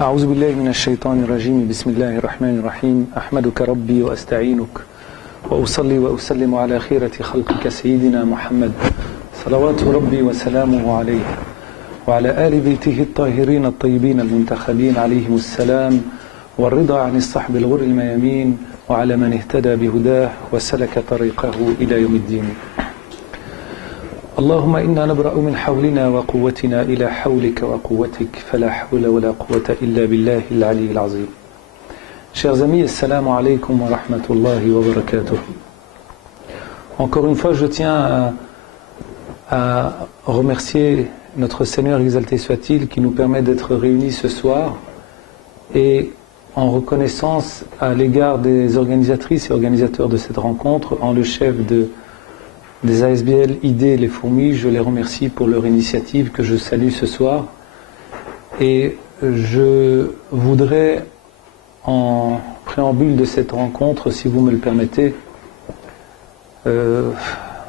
أعوذ بالله من الشيطان الرجيم بسم الله الرحمن الرحيم أحمدك ربي وأستعينك وأصلي وأسلم على خيرة خلقك سيدنا محمد صلوات ربي وسلامه عليه وعلى آل بيته الطاهرين الطيبين المنتخبين عليهم السلام والرضا عن الصحب الغر الميامين وعلى من اهتدى بهداه وسلك طريقه إلى يوم الدين. اللهم إنا نبرأ من حولنا وقوتنا إلى حولك وقوتك فلا حول ولا قوة إلا بالله العلي العظيم. Chers amis, assalamu alaikum wa rahmatullahi wa barakatuh. Encore une fois, je tiens à remercier notre Seigneur exalté soit-il qui nous permet d'être réunis ce soir, et en reconnaissance à l'égard des organisatrices et organisateurs de cette rencontre, en le chef des ASBL ID Les Fourmis, je les remercie pour leur initiative que je salue ce soir. Et je voudrais, en préambule de cette rencontre, si vous me le permettez, vous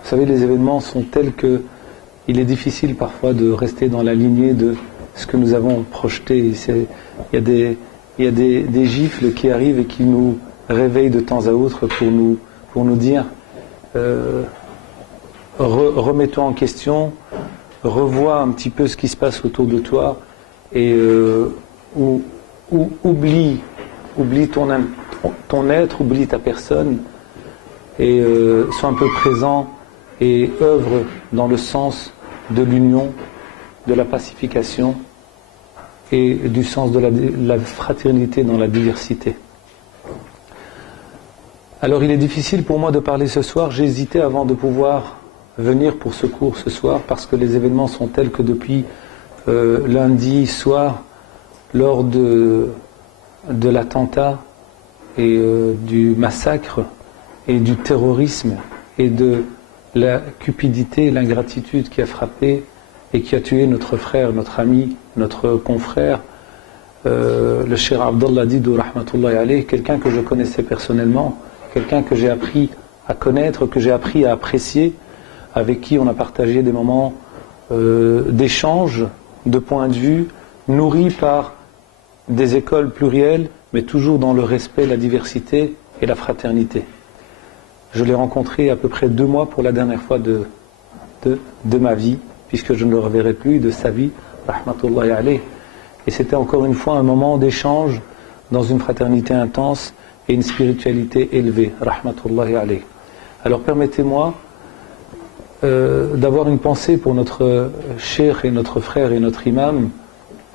savez, les événements sont tels que il est difficile parfois de rester dans la lignée de ce que nous avons projeté. Il y a des gifles qui arrivent et qui nous réveillent de temps à autre pour nous dire remets-toi en question, revois un petit peu ce qui se passe autour de toi et oublie ton être, oublie ta personne et sois un peu présent et œuvre dans le sens de l'union, de la pacification et du sens de la fraternité dans la diversité. Alors il est difficile pour moi de parler ce soir, j'ai hésité avant de pouvoir venir pour ce cours ce soir parce que les événements sont tels que depuis lundi soir, lors de l'attentat et du massacre et du terrorisme et de la cupidité et l'ingratitude qui a frappé et qui a tué notre frère, notre ami, notre confrère, le Cheikh Abdallah Didou rahmatullahi alayh, quelqu'un que je connaissais personnellement, quelqu'un que j'ai appris à connaître, que j'ai appris à apprécier, avec qui on a partagé des moments d'échange, de points de vue, nourris par des écoles plurielles, mais toujours dans le respect, la diversité et la fraternité. Je l'ai rencontré à peu près 2 mois pour la dernière fois de ma vie, puisque je ne le reverrai plus, de sa vie, rahmatullahi alayh. Et c'était encore une fois un moment d'échange dans une fraternité intense et une spiritualité élevée, rahmatullahi alayh. Alors permettez-moi d'avoir une pensée pour notre cheikh et notre frère et notre imam,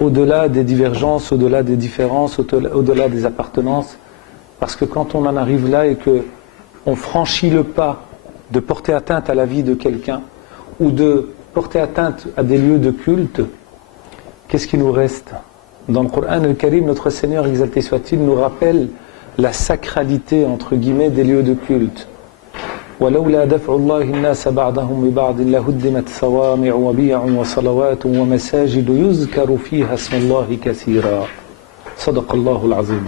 au-delà des divergences, au-delà des différences, au-delà des appartenances, parce que quand on en arrive là et que on franchit le pas de porter atteinte à la vie de quelqu'un ou de porter atteinte à des lieux de culte, qu'est-ce qui nous reste? Dans le Coran al-Karim, notre Seigneur exalté soit-il nous rappelle la sacralité entre guillemets des lieux de culte. ولولا دفع الله الناس بعضهم ببعض لهدمت صوامع وبيع وصلوات ومساجد يذكر فيها اسم الله كثيرا صدق الله العظيم.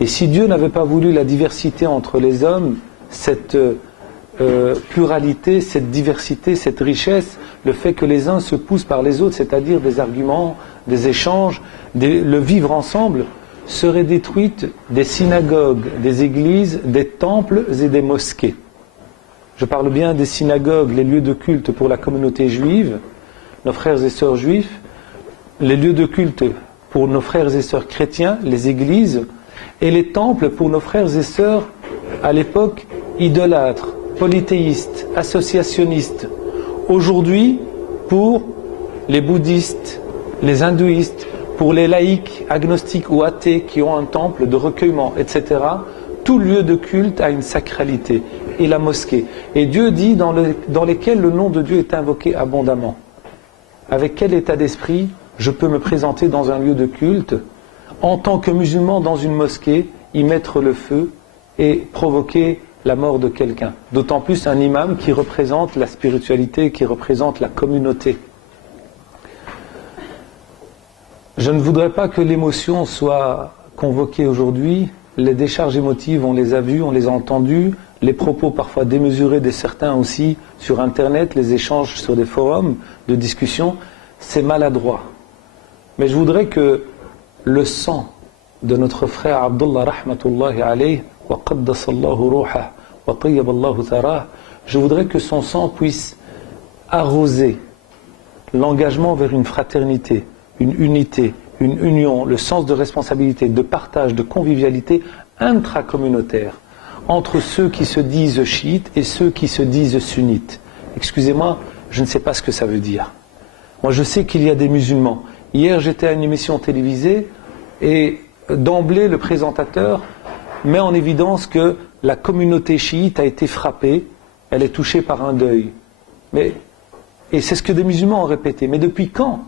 Et si Dieu n'avait pas voulu la diversité entre les hommes, cette pluralité, cette diversité, cette richesse, le fait que les uns se poussent par les autres, c'est-à-dire des arguments, des échanges, le vivre ensemble, seraient détruites des synagogues, des églises, des temples et des mosquées. Je parle bien des synagogues, les lieux de culte pour la communauté juive, nos frères et sœurs juifs, les lieux de culte pour nos frères et sœurs chrétiens, les églises, et les temples pour nos frères et sœurs à l'époque idolâtres, polythéistes, associationnistes. Aujourd'hui, pour les bouddhistes, les hindouistes, pour les laïcs, agnostiques ou athées qui ont un temple de recueillement, etc., tout lieu de culte a une sacralité, et la mosquée. Et Dieu dit dans lesquels le nom de Dieu est invoqué abondamment. Avec quel état d'esprit je peux me présenter dans un lieu de culte, en tant que musulman dans une mosquée, y mettre le feu et provoquer la mort de quelqu'un. D'autant plus un imam qui représente la spiritualité, qui représente la communauté. Je ne voudrais pas que l'émotion soit convoquée aujourd'hui. Les décharges émotives, on les a vues, on les a entendues. Les propos parfois démesurés de certains aussi sur Internet, les échanges sur des forums de discussion, c'est maladroit. Mais je voudrais que le sang de notre frère Abdullah rahmatullahi alayhi wa qaddasallahu ruhah wa tayyaballahu tharah, je voudrais que son sang puisse arroser l'engagement vers une fraternité, une unité, une union, le sens de responsabilité, de partage, de convivialité intracommunautaire entre ceux qui se disent chiites et ceux qui se disent sunnites. Excusez-moi, je ne sais pas ce que ça veut dire. Moi, je sais qu'il y a des musulmans. Hier, j'étais à une émission télévisée et d'emblée, le présentateur met en évidence que la communauté chiite a été frappée, elle est touchée par un deuil. Et c'est ce que des musulmans ont répété. Mais depuis quand?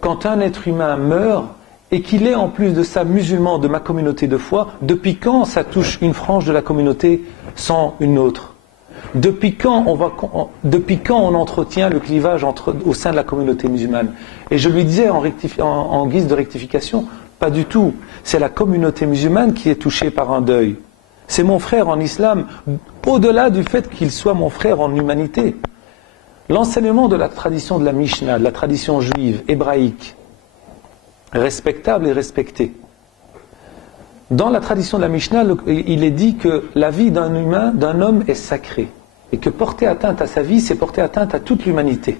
Quand un être humain meurt et qu'il est en plus de ça musulman de ma communauté de foi, depuis quand ça touche une frange de la communauté sans une autre? Depuis quand on entretient le clivage au sein de la communauté musulmane? Et je lui disais en guise de rectification, pas du tout. C'est la communauté musulmane qui est touchée par un deuil. C'est mon frère en islam, au-delà du fait qu'il soit mon frère en humanité. L'enseignement de la tradition de la Mishnah, de la tradition juive, hébraïque, respectable et respecté. Dans la tradition de la Mishnah, il est dit que la vie d'un humain, d'un homme est sacrée. Et que porter atteinte à sa vie, c'est porter atteinte à toute l'humanité.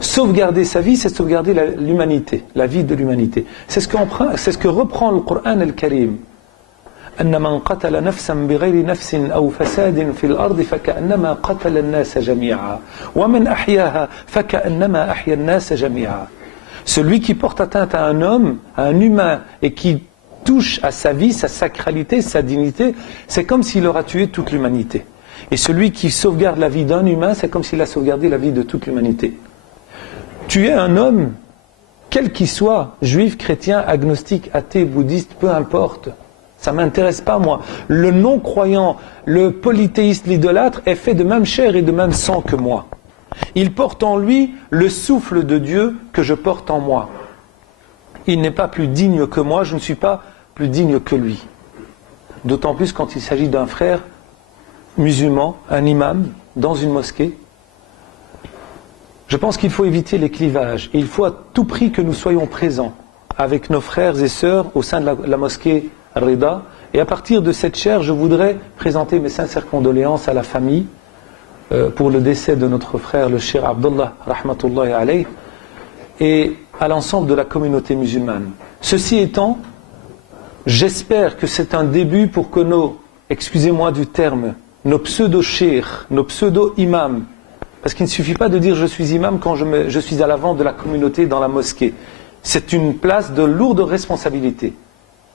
Sauvegarder sa vie, c'est sauvegarder l'humanité, la vie de l'humanité. C'est ce que reprend le Coran al-Karim. أن من قتل نفسا بغير نفس أو فساد في الأرض فكأنما قتل الناس جميعا ومن أحياها فكأنما أحيا الناس جميعا. Celui qui porte atteinte à un homme, à un humain, et qui touche à sa vie, sa sacralité, sa dignité, c'est comme s'il aura tué toute l'humanité. Et celui qui sauvegarde la vie d'un humain, c'est comme s'il a sauvegardé la vie de toute l'humanité. Tuer un homme, quel qu'il soit, juif, chrétien, agnostique, athée, bouddhiste, peu importe, ça ne m'intéresse pas moi. Le non-croyant, le polythéiste, l'idolâtre est fait de même chair et de même sang que moi. Il porte en lui le souffle de Dieu que je porte en moi. Il n'est pas plus digne que moi, je ne suis pas plus digne que lui. D'autant plus quand il s'agit d'un frère musulman, un imam, dans une mosquée. Je pense qu'il faut éviter les clivages et il faut à tout prix que nous soyons présents avec nos frères et sœurs au sein de la mosquée Rida. Et à partir de cette chaire, je voudrais présenter mes sincères condoléances à la famille pour le décès de notre frère, le Cheikh Abdullah, rahmatullahi alayhi, et à l'ensemble de la communauté musulmane. Ceci étant, j'espère que c'est un début pour que excusez-moi du terme, nos pseudo-cheikhs, nos pseudo-imams, parce qu'il ne suffit pas de dire je suis imam quand je suis à l'avant de la communauté dans la mosquée. C'est une place de lourde responsabilité.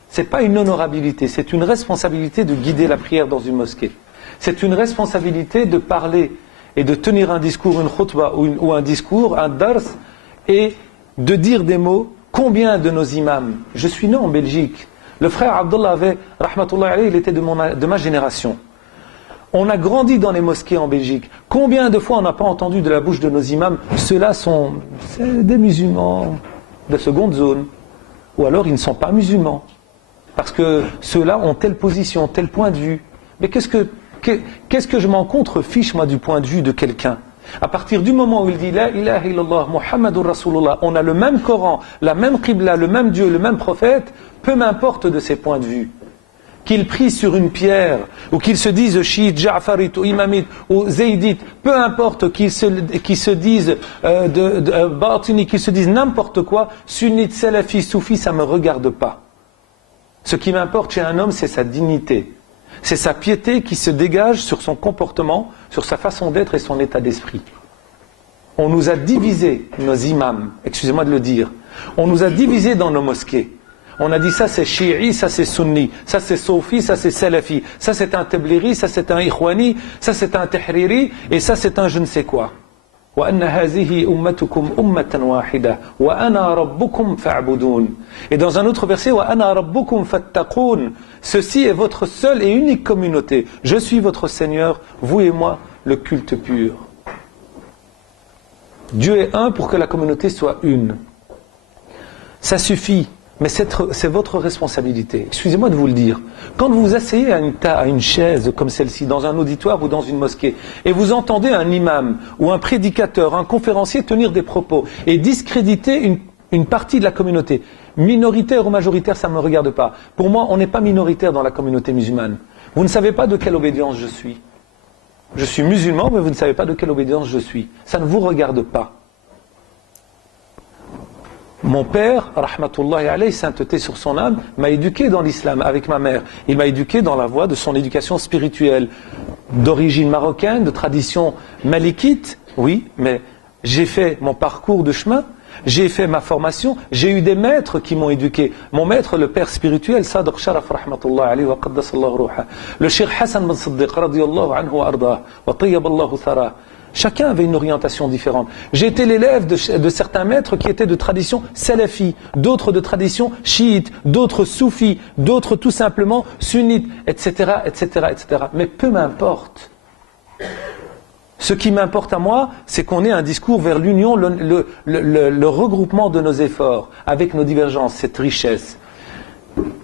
Ce n'est pas une honorabilité, c'est une responsabilité de guider la prière dans une mosquée. C'est une responsabilité de parler et de tenir un discours, une khutbah ou un discours, un dars, et de dire des mots. Combien de nos imams? Je suis né en Belgique. Le frère Abdullah avait, rahmatullah alayhi, il était de ma génération. On a grandi dans les mosquées en Belgique. Combien de fois on n'a pas entendu de la bouche de nos imams, ceux-là sont des musulmans de seconde zone, ou alors ils ne sont pas musulmans. Parce que ceux-là ont telle position, tel point de vue. Mais qu'est-ce que je m'en contrefiche, moi, du point de vue de quelqu'un? À partir du moment où il dit La ilaha illallah, Muhammadur Rasulullah, on a le même Coran, la même Qibla, le même Dieu, le même prophète, peu m'importe de ses points de vue. Qu'il prie sur une pierre, ou qu'il se dise chiite, ja'farite, ou imamite, ou zaydite, peu importe qu'il se dise batini, qu'il se dise n'importe quoi, sunnite, salafi, soufi, ça ne me regarde pas. Ce qui m'importe chez un homme, c'est sa dignité. C'est sa piété qui se dégage sur son comportement, sur sa façon d'être et son état d'esprit. On nous a divisés, nos imams, excusez-moi de le dire, on nous a divisés dans nos mosquées. On a dit ça c'est chi'i, ça c'est sunni, ça c'est soufi, ça c'est salafi, ça c'est un tabliri, ça c'est un ikhwani, ça c'est un tahriri, et ça c'est un je ne sais quoi. وَأَنَّ هَذِهِ أُمَّتُكُمْ أُمَّةً وَاحِدَةً وَأَنَا رَبُّكُمْ فَاعْبُدُونَ. Et dans un autre verset, وَأَنَا رَبُّكُمْ فَاتَّقُونَ. Ceci est votre seule et unique communauté. Je suis votre Seigneur, vous et moi, le culte pur. Dieu est un pour que la communauté soit une. Ça suffit. Mais c'est votre responsabilité. Excusez-moi de vous le dire. Quand vous vous asseyez à une chaise comme celle-ci, dans un auditoire ou dans une mosquée, et vous entendez un imam ou un prédicateur, un conférencier tenir des propos et discréditer une partie de la communauté, Minoritaire ou majoritaire, ça ne me regarde pas. Pour moi, on n'est pas minoritaire dans la communauté musulmane. Vous ne savez pas de quelle obédience je suis. Je suis musulman, mais vous ne savez pas de quelle obédience je suis. Ça ne vous regarde pas. Mon père, rahmatullahi alayhi, sainteté sur son âme, m'a éduqué dans l'islam avec ma mère. Il m'a éduqué dans la voie de son éducation spirituelle, d'origine marocaine, de tradition malikite, oui, mais j'ai fait mon parcours de chemin, j'ai fait ma formation, j'ai eu des maîtres qui m'ont éduqué. Mon maître, le père spirituel, Sadr Sharaf, rahmatullahi alayhi, wa qaddasallahu ruha. Le Cheikh Hassan bin Siddiq, radiyallahu anhu wa ardah, wa tayyaballahu thara. Chacun avait une orientation différente. J'ai été l'élève de certains maîtres qui étaient de tradition salafi, d'autres de tradition chiite, d'autres soufis, d'autres tout simplement sunnites, etc., etc., etc. Mais peu m'importe. Ce qui m'importe à moi, c'est qu'on ait un discours vers l'union, le regroupement de nos efforts, avec nos divergences, cette richesse.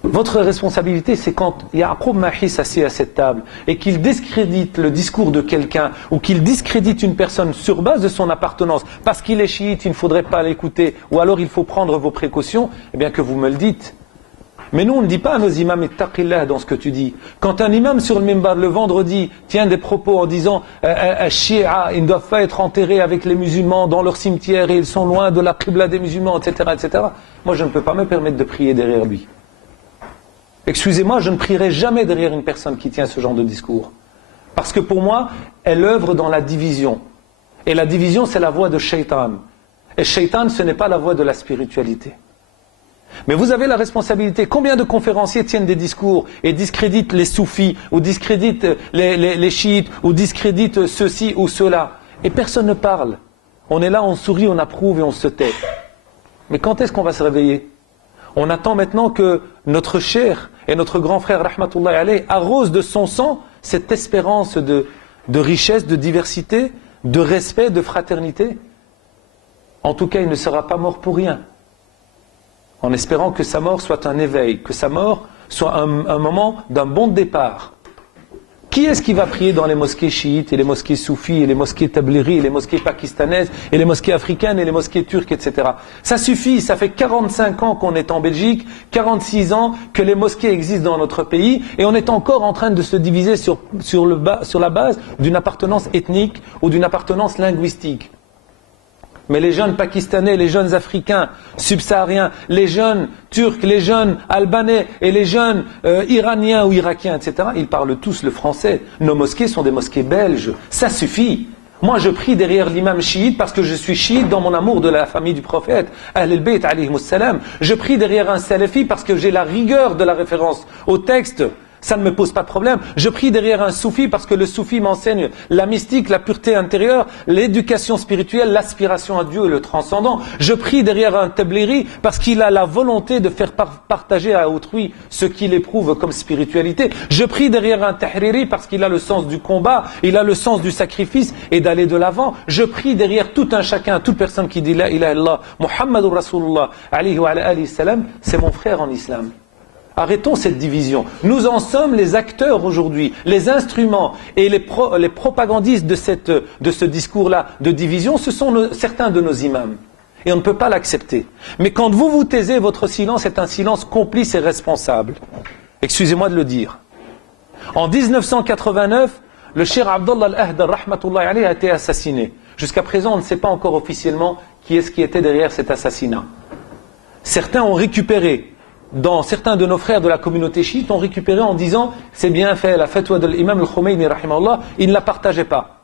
Votre responsabilité, c'est quand Ya'qub Mahi s'assied à cette table et qu'il discrédite le discours de quelqu'un ou qu'il discrédite une personne sur base de son appartenance, parce qu'il est chiite, il ne faudrait pas l'écouter, ou alors il faut prendre vos précautions, eh bien que vous me le dites. Mais nous, on ne dit pas à nos imams ittaqillah dans ce que tu dis. Quand un imam sur le minbar le vendredi tient des propos en disant Shia, ils ne doivent pas être enterrés avec les musulmans dans leur cimetière et ils sont loin de la qibla des musulmans, etc., etc. Moi, je ne peux pas me permettre de prier derrière lui. Excusez-moi, je ne prierai jamais derrière une personne qui tient ce genre de discours. Parce que pour moi, elle œuvre dans la division. Et la division, c'est la voie de Shaitan. Et Shaitan, ce n'est pas la voie de la spiritualité. Mais vous avez la responsabilité. Combien de conférenciers tiennent des discours et discréditent les soufis, ou discréditent les chiites, ou discréditent ceci ou cela, et personne ne parle. On est là, on sourit, on approuve et on se tait. Mais quand est-ce qu'on va se réveiller? On attend maintenant que notre cher et notre grand frère, rahmatullahi alayhi, arrose de son sang cette espérance de richesse, de diversité, de respect, de fraternité. En tout cas, il ne sera pas mort pour rien. En espérant que sa mort soit un éveil, que sa mort soit un moment d'un bon départ. Qui est-ce qui va prier dans les mosquées chiites et les mosquées soufis et les mosquées tablighi et les mosquées pakistanaises et les mosquées africaines et les mosquées turques, etc. Ça suffit, ça fait 45 ans qu'on est en Belgique, 46 ans que les mosquées existent dans notre pays et on est encore en train de se diviser sur la base d'une appartenance ethnique ou d'une appartenance linguistique. Mais les jeunes Pakistanais, les jeunes Africains, subsahariens, les jeunes Turcs, les jeunes Albanais et les jeunes Iraniens ou Irakiens, etc., ils parlent tous le français. Nos mosquées sont des mosquées belges. Ça suffit. Moi, je prie derrière l'imam chiite parce que je suis chiite dans mon amour de la famille du prophète, Ahl al-Bayt alayhimus salam. Je prie derrière un salafi parce que j'ai la rigueur de la référence au texte. Ça ne me pose pas de problème. Je prie derrière un soufi parce que le soufi m'enseigne la mystique, la pureté intérieure, l'éducation spirituelle, l'aspiration à Dieu et le transcendant. Je prie derrière un tablighi parce qu'il a la volonté de faire partager à autrui ce qu'il éprouve comme spiritualité. Je prie derrière un tahriri parce qu'il a le sens du combat, il a le sens du sacrifice et d'aller de l'avant. Je prie derrière tout un chacun, toute personne qui dit la ilaha illallah, Muhammadur Rasulullah, alayhi wa alayhi salam, c'est mon frère en islam. Arrêtons cette division. Nous en sommes les acteurs aujourd'hui, les instruments et les propagandistes de ce discours-là de division, ce sont certains de nos imams. Et on ne peut pas l'accepter. Mais quand vous vous taisez, votre silence est un silence complice et responsable. Excusez-moi de le dire. En 1989, le Cheikh Abdallah al-Ahdar, rahmatullahi alayhi, a été assassiné. Jusqu'à présent, on ne sait pas encore officiellement qui est-ce qui était derrière cet assassinat. Certains ont récupéré, certains de nos frères de la communauté chiite ont récupéré en disant c'est bien fait, la fatwa de l'imam al-Khomeini rahimahullah, il ne la partageait pas.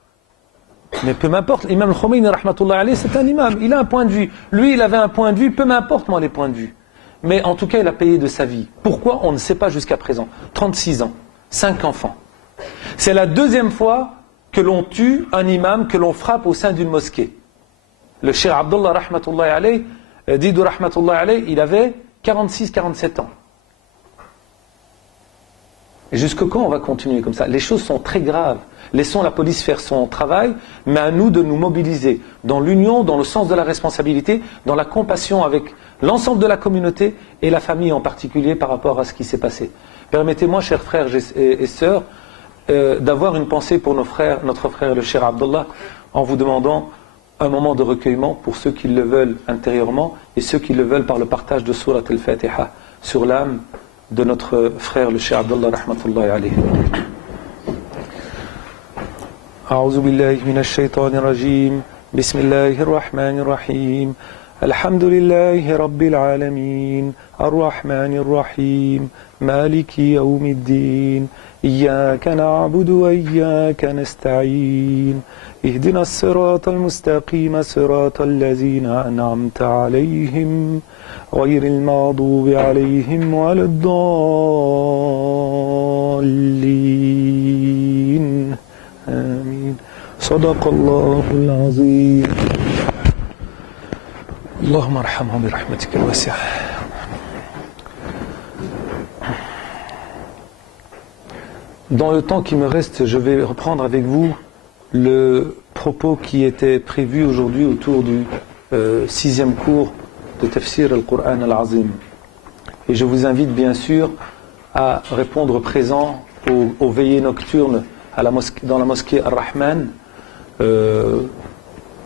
Mais peu m'importe, l'imam al-Khomeini rahmatullah alayhi, c'est un imam, il a un point de vue. Lui, il avait un point de vue, peu m'importe moi les points de vue. Mais en tout cas, il a payé de sa vie. Pourquoi? On ne sait pas jusqu'à présent. 36 ans, 5 enfants. C'est la deuxième fois que l'on tue un imam, que l'on frappe au sein d'une mosquée. Le Cheikh Abdullah rahmatullah alayhi, Didou rahmatullah alayhi, il avait 46-47 ans. Et jusqu'à quand on va continuer comme ça? Les choses sont très graves. Laissons la police faire son travail, mais à nous de nous mobiliser dans l'union, dans le sens de la responsabilité, dans la compassion avec l'ensemble de la communauté et la famille en particulier par rapport à ce qui s'est passé. Permettez-moi, chers frères et sœurs, d'avoir une pensée pour notre frère le Cheikh Abdullah, en vous demandant un moment de recueillement pour ceux qui le veulent intérieurement et ceux qui le veulent par le partage de Surat al-Fatiha sur l'âme de notre frère le Cheikh Abdullah rahmatullahi alayhi. أعوذ بالله من الشيطان الرجيم بسم الله الرحمن الرحيم الحمد لله رب العالمين الرحمن الرحيم مالك يوم الدين إياك نعبد وإياك نستعين اهدنا الصراط المستقيم صراط الذين أنعمت عليهم غير المغضوب عليهم ولا الضالين آمين صدق الله العظيم اللهم ارحمهم برحمتك الواسعة. Dans le temps qui me reste, je vais reprendre avec vous le propos qui était prévu aujourd'hui autour du sixième cours de Tafsir al-Qur'an al-Azim. Et je vous invite bien sûr à répondre présent aux veillées nocturnes dans la mosquée Ar-Rahman,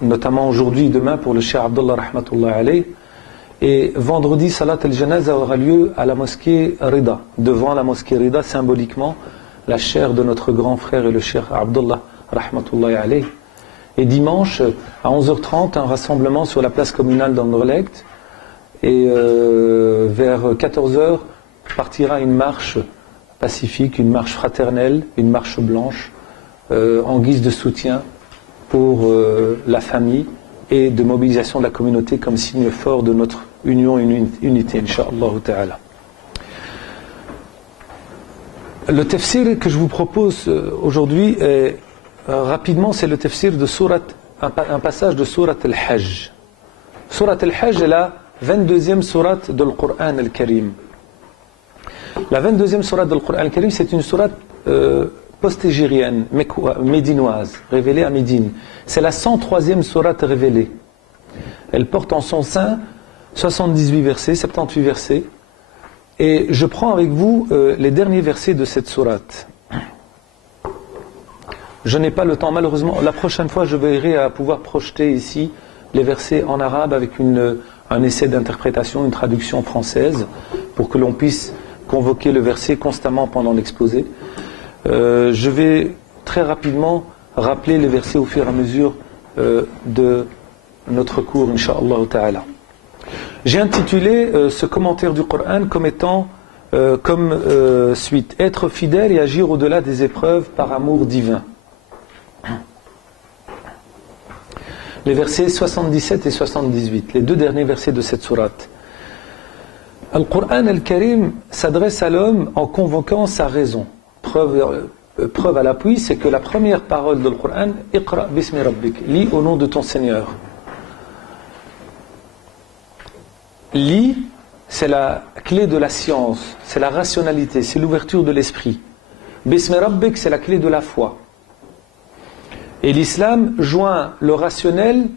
notamment aujourd'hui et demain pour le Cheikh Abdullah rahmatullah alayh. Et vendredi, Salat al-Janaza aura lieu à la mosquée Rida, devant la mosquée Rida, symboliquement la chair de notre grand frère et le Cheikh Abdullah rahmatullahi alayh. Et dimanche, à 11h30, un rassemblement sur la place communale d'Anderlecht. Et vers 14h, partira une marche pacifique, une marche fraternelle, une marche blanche, en guise de soutien pour la famille et de mobilisation de la communauté comme signe fort de notre union et unité, incha'Allah ta'ala. Le tafsir que je vous propose aujourd'hui, rapidement, c'est le tafsir de un passage de Surat al-Hajj. Surat al-Hajj est la 22e surat de l'Qur'an al-Karim. La 22e surat de l'Qur'an al-Karim, c'est une surat post-égérienne, médinoise, révélée à Médine. C'est la 103e surat révélée. Elle porte en son sein 78 versets, 78 versets. Et je prends avec vous les derniers versets de cette sourate. Je n'ai pas le temps, malheureusement. La prochaine fois, je verrai à pouvoir projeter ici les versets en arabe avec un essai d'interprétation, une traduction française, pour que l'on puisse convoquer le verset constamment pendant l'exposé. Je vais très rapidement rappeler les versets au fur et à mesure de notre cours, incha'Allah ta'ala. J'ai intitulé ce commentaire du Coran comme étant comme suite: être fidèle et agir au-delà des épreuves par amour divin. Les versets 77 et 78, les deux derniers versets de cette sourate. Al-Qur'an al-Karim s'adresse à l'homme en convoquant sa raison. Preuve à l'appui, c'est que la première parole de l'Qur'an, Iqra bismi rabbik, lis au nom de ton Seigneur. Lis, c'est la clé de la science, c'est la rationalité, c'est l'ouverture de l'esprit. Bismi rabbik, c'est la clé de la foi. Et l'islam joint le rationnel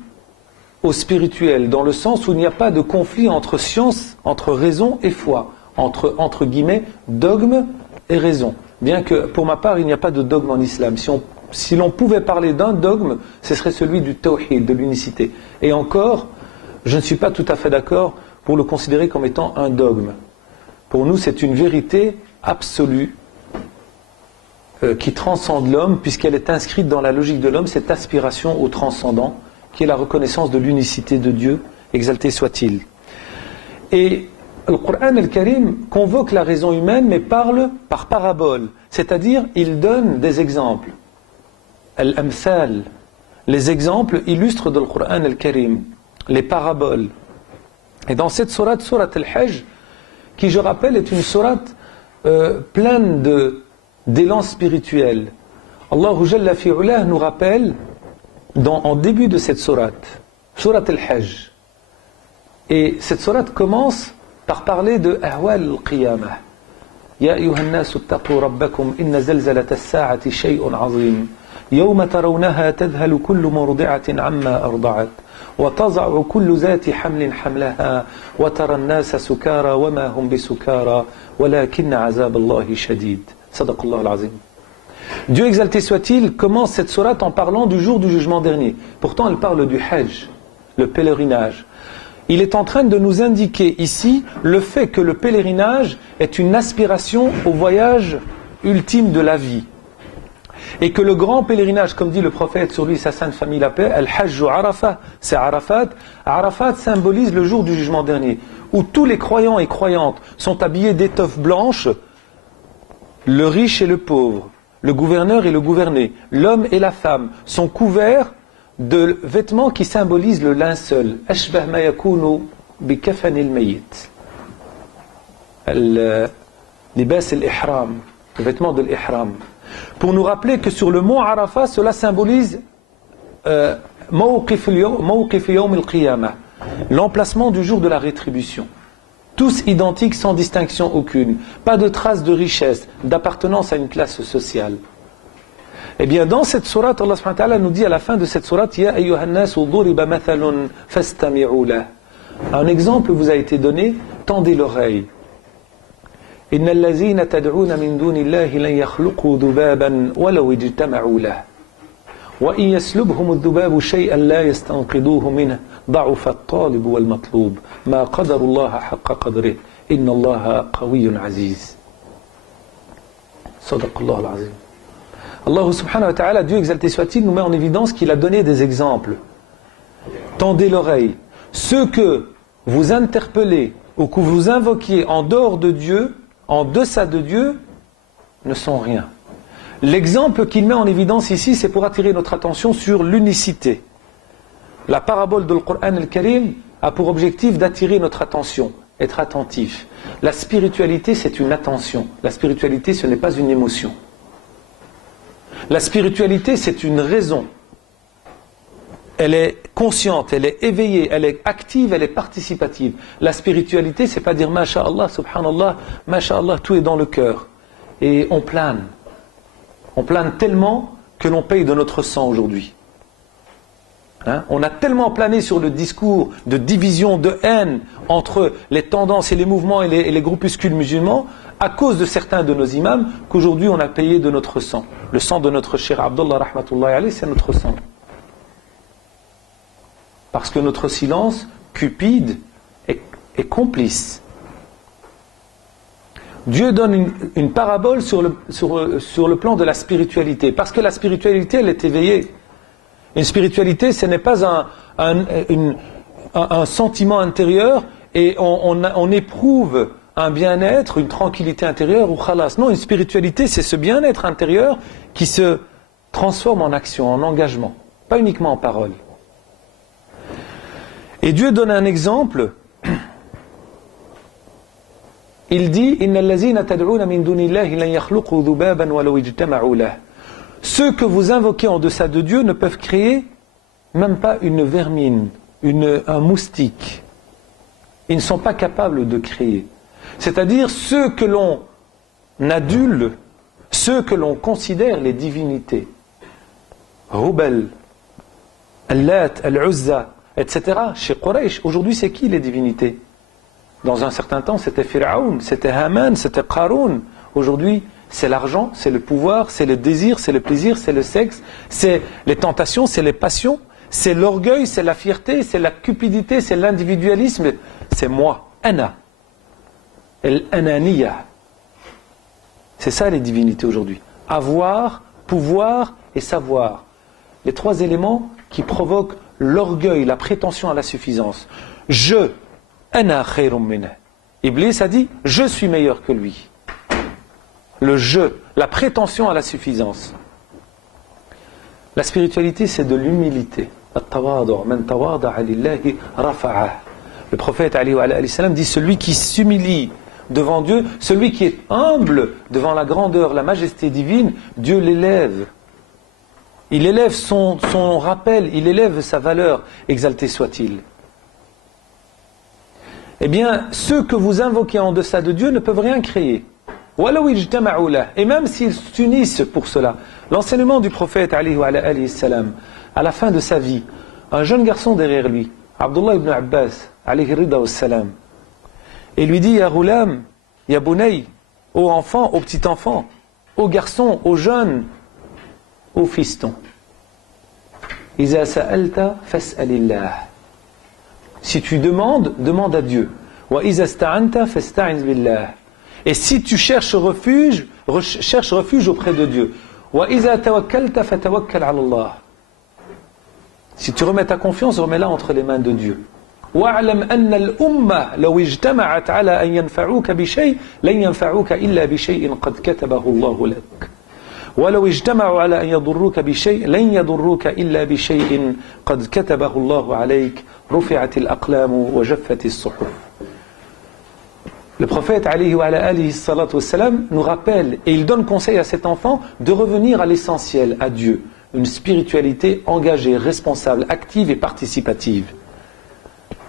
au spirituel, dans le sens où il n'y a pas de conflit entre science, entre raison et foi, entre guillemets, dogme et raison. Bien que, pour ma part, il n'y a pas de dogme en islam. Si l'on pouvait parler d'un dogme, ce serait celui du tawhid, de l'unicité. Et encore, je ne suis pas tout à fait d'accord pour le considérer comme étant un dogme. Pour nous, c'est une vérité absolue qui transcende l'homme, puisqu'elle est inscrite dans la logique de l'homme, cette aspiration au transcendant, qui est la reconnaissance de l'unicité de Dieu, exalté soit-il. Et le Coran al-Karim convoque la raison humaine, mais parle par parabole, c'est-à-dire il donne des exemples. Al-Amthal, les exemples illustres de le Coran al-Karim, les paraboles. Et dans cette sourate, sourate al-Hajj, qui je rappelle est une sourate pleine d'élan spirituel. Allahu Jalla fi'ulah nous rappelle en début de cette sourate, sourate al-Hajj. Et cette sourate commence par parler de Ahwal al-Qiyamah. Ya ayyuhan nasu attaqu rabbakum inna zalzalata as-sa'ati shay'un 'azim. يوم ترونها تذهل كل مرضعة عما أرضعت وتضع كل ذات حمل حملها وترى الناس سكارى وما هم بسكارى ولكن عذاب الله شديد. صدق الله العظيم. Dieu exalté soit-il commence cette sourate en parlant du jour du jugement dernier. Pourtant elle parle du Hajj, le pèlerinage. Il est en train de nous indiquer ici le fait que le pèlerinage est une aspiration au voyage ultime de la vie. Et que le grand pèlerinage, comme dit le prophète sur lui, sa sainte famille la paix, Al-Hajj Arafat, c'est Arafat. Arafat symbolise le jour du jugement dernier, où tous les croyants et croyantes sont habillés d'étoffes blanches, le riche et le pauvre, le gouverneur et le gouverné, l'homme et la femme sont couverts de vêtements qui symbolisent le linceul. Ashbah ma yakunu bi kafanil mayyit. Libas al-ihram, le vêtement de l'ihram. Pour nous rappeler que sur le mont Arafat, cela symbolise mawqif yawm al-qiyamah, l'emplacement du jour de la rétribution. Tous identiques sans distinction aucune. Pas de traces de richesse, d'appartenance à une classe sociale. Eh bien, dans cette sourate, Allah subhanahu wa ta'ala nous dit à la fin de cette sourate, Ya ayyuhan nas duriba mathalun fastami'u lah. Un exemple vous a été donné, tendez l'oreille. Innal lazina tad'una min dunillahi lan yakhluqu dhubaban walau ijtama'u lah. Wa in yaslubhum adh-dhubabu shay'an la yastanqidhuhu minhu ضعف الطالب والمطلوب ما قدر الله حق قدره إن الله قوي عزيز صدق الله العظيم. Allah subhanahu wa ta'ala, Dieu exalté soit-il, nous met en évidence qu'il a donné des exemples. Tendez l'oreille. Ceux que vous interpellez ou que vous invoquiez en dehors de Dieu, en deçà de Dieu, ne sont rien. L'exemple qu'il met en évidence ici, c'est pour attirer notre attention sur l'unicité. La parabole de l'Qur'an al-Karim a pour objectif d'attirer notre attention, être attentif. La spiritualité, c'est une attention. La spiritualité, ce n'est pas une émotion. La spiritualité, c'est une raison. Elle est consciente, elle est éveillée, elle est active, elle est participative. La spiritualité, c'est pas dire Masha'Allah, Subhanallah, Masha'Allah, tout est dans le cœur. Et on plane. On plane tellement que l'on paye de notre sang aujourd'hui. On a tellement plané sur le discours de division, de haine entre les tendances et les mouvements et les groupuscules musulmans à cause de certains de nos imams qu'aujourd'hui on a payé de notre sang. Le sang de notre cher Abdullah rahmatullahi alayhi, c'est notre sang. Parce que notre silence cupide est complice. Dieu donne une parabole sur le plan de la spiritualité. Parce que la spiritualité, elle est éveillée. Une spiritualité, ce n'est pas un sentiment intérieur et on éprouve un bien-être, une tranquillité intérieure ou khalas. Non, une spiritualité, c'est ce bien-être intérieur qui se transforme en action, en engagement, pas uniquement en parole. Et Dieu donne un exemple. Il dit Innal lazina tad'una min dunillahi lan yakhluqu dhubaban walau ijtama'u lahu. Ceux que vous invoquez en deçà de Dieu ne peuvent créer même pas une vermine, un moustique. Ils ne sont pas capables de créer. C'est-à-dire ceux que l'on adule, ceux que l'on considère les divinités. Hubal, Allat, Al-Uzza, etc. Chez Quraysh, aujourd'hui c'est qui les divinités? Dans un certain temps c'était Pharaon, c'était Haman, c'était Qarun. Aujourd'hui c'est l'argent, c'est le pouvoir, c'est le désir, c'est le plaisir, c'est le sexe, c'est les tentations, c'est les passions, c'est l'orgueil, c'est la fierté, c'est la cupidité, c'est l'individualisme, c'est moi, ana, el-ananiya. C'est ça les divinités aujourd'hui. Avoir, pouvoir et savoir. Les trois éléments qui provoquent l'orgueil, la prétention à la suffisance. Je, ana khayrum minhu. Iblis a dit, je suis meilleur que lui. Le je, la prétention à la suffisance. La spiritualité, c'est de l'humilité. Le prophète alayhi wa sallam dit celui qui s'humilie devant Dieu, celui qui est humble devant la grandeur, la majesté divine, Dieu l'élève. Il élève son rappel, il élève sa valeur, exalté soit-il. Eh bien, ceux que vous invoquez en deçà de Dieu ne peuvent rien créer. Et même s'ils s'unissent pour cela. L'enseignement du prophète alayhi wa sallam, à la fin de sa vie, un jeune garçon derrière lui, Abdullah ibn Abbas alayhi rida wa salam, et lui dit, Ya Ghulam, Ya Bunay, ô enfant, ô petit enfant, ô garçon, ô jeune, Ô fiston, إِذَا سَأَلْتَ فَاسْأَلِ اللَّهِ. Si tu demandes, demande à Dieu. وَإِذَا اسْتَعَنْتَ فَاسْتَعِنْ بِاللَّهِ. Et si tu cherches refuge auprès de Dieu. وَإِذَا تَوَكَّلْتَ فَتَوَكَّلْ عَلَى اللَّهِ. Si tu remets ta confiance, remets-la entre les mains de Dieu. وَاعْلَمْ أَنَّ الْأُمَّةَ لَوْ اجْتَمَعَتْ عَلَى أَنْ يَنْفَعُوكَ بِشَيْءٍ لَنْ يَنْفَعُوكَ إِلَّا بِشَيْءٍ قَدْ كَتَبَهُ اللَّهُ لَكَ وَلَوْ اجْتَمَعُوا عَلَى أَنْ يَضُرُّوكَ بِشَيْءٍ لَنْ يَضُرُّوكَ إِلَّا بِشَيْءٍ قَدْ كَتَبَهُ اللَّهُ عَلَيْكَ رُفِعَتِ الْأَقْلَامُ وَجَفَّتِ الصُّحُفُ. Le prophète alayhi wa alayhi salatu wassalam nous rappelle et il donne conseil à cet enfant de revenir à l'essentiel, à Dieu, une spiritualité engagée, responsable, active et participative.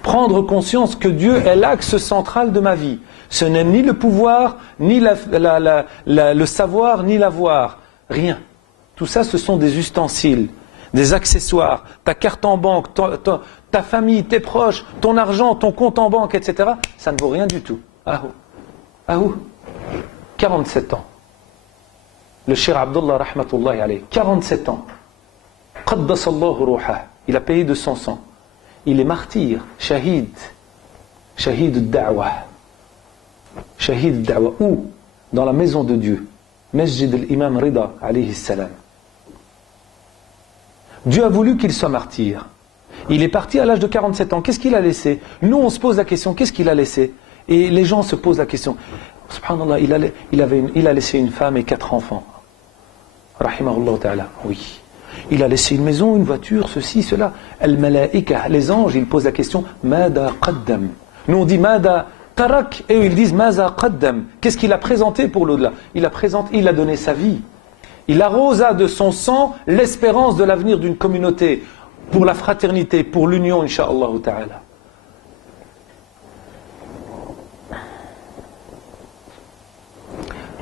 Prendre conscience que Dieu est l'axe central de ma vie. Ce n'est ni le pouvoir, ni le savoir, ni l'avoir. Rien. Tout ça, ce sont des ustensiles, des accessoires. Ta carte en banque, ta famille, tes proches, ton argent, ton compte en banque, etc. Ça ne vaut rien du tout. Ah où 47 ans. Le Cheikh Abdullah rahmatullahi alayhi, 47 ans. Qaddasallahu ruhah. Il a payé de son sang. Il est martyr, shahid al-da'wah. Shahid al-da'wah. Où? Dans la maison de Dieu. Masjid al-Imam Rida alayhi salam. Dieu a voulu qu'il soit martyr. Il est parti à l'âge de 47 ans. Qu'est-ce qu'il a laissé? Nous, on se pose la question, qu'est-ce qu'il a laissé? Et les gens se posent la question. Subhanallah, il a laissé une femme et 4 enfants. Rahimahullah ta'ala. Oui. Il a laissé une maison, une voiture, ceci, cela. Al-malaika, les anges, ils posent la question Mada qaddam. Nous on dit Mada tarak, et eux ils disent Mada qaddam. Qu'est-ce qu'il a présenté pour l'au-delà? Il a donné sa vie. Il arrosa de son sang l'espérance de l'avenir d'une communauté, pour la fraternité, pour l'union, incha'Allah ta'ala.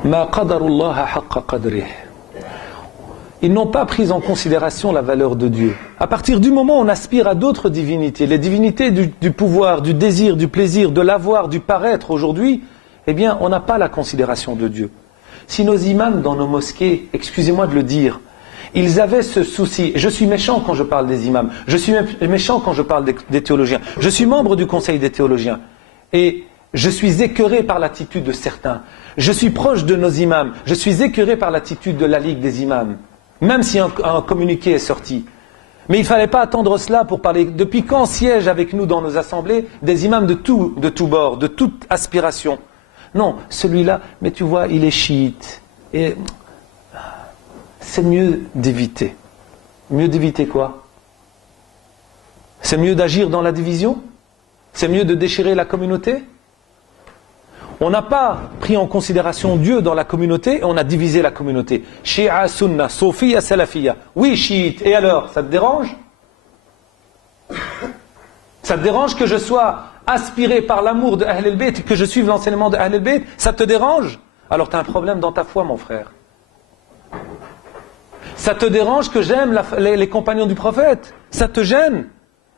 Ma qadarullaha haqqa qadrih. Ils n'ont pas pris en considération la valeur de Dieu. À partir du moment où on aspire à d'autres divinités, les divinités du pouvoir, du désir, du plaisir, de l'avoir, du paraître aujourd'hui, eh bien, on n'a pas la considération de Dieu. Si nos imams dans nos mosquées, excusez-moi de le dire, ils avaient ce souci, je suis méchant quand je parle des imams, je suis méchant quand je parle des théologiens, je suis membre du conseil des théologiens, et je suis écœuré par l'attitude de certains, je suis proche de nos imams, je suis écœuré par l'attitude de la Ligue des imams. Même si un communiqué est sorti. Mais il ne fallait pas attendre cela pour parler. Depuis quand siègent avec nous dans nos assemblées des imams de tout bord, de toute aspiration? Non, celui-là, mais tu vois, il est chiite. Et c'est mieux d'éviter. Mieux d'éviter quoi? C'est mieux d'agir dans la division? C'est mieux de déchirer la communauté? On n'a pas pris en considération Dieu dans la communauté et on a divisé la communauté. Shia, Sunna, Sofiya, Salafiya. Oui, chiite. Et alors, ça te dérange? Ça te dérange que je sois aspiré par l'amour de Ahl al-Bayt et que je suive l'enseignement de Ahl al-Bayt? Ça te dérange? Alors tu as un problème dans ta foi, mon frère. Ça te dérange que j'aime les compagnons du prophète? Ça te gêne?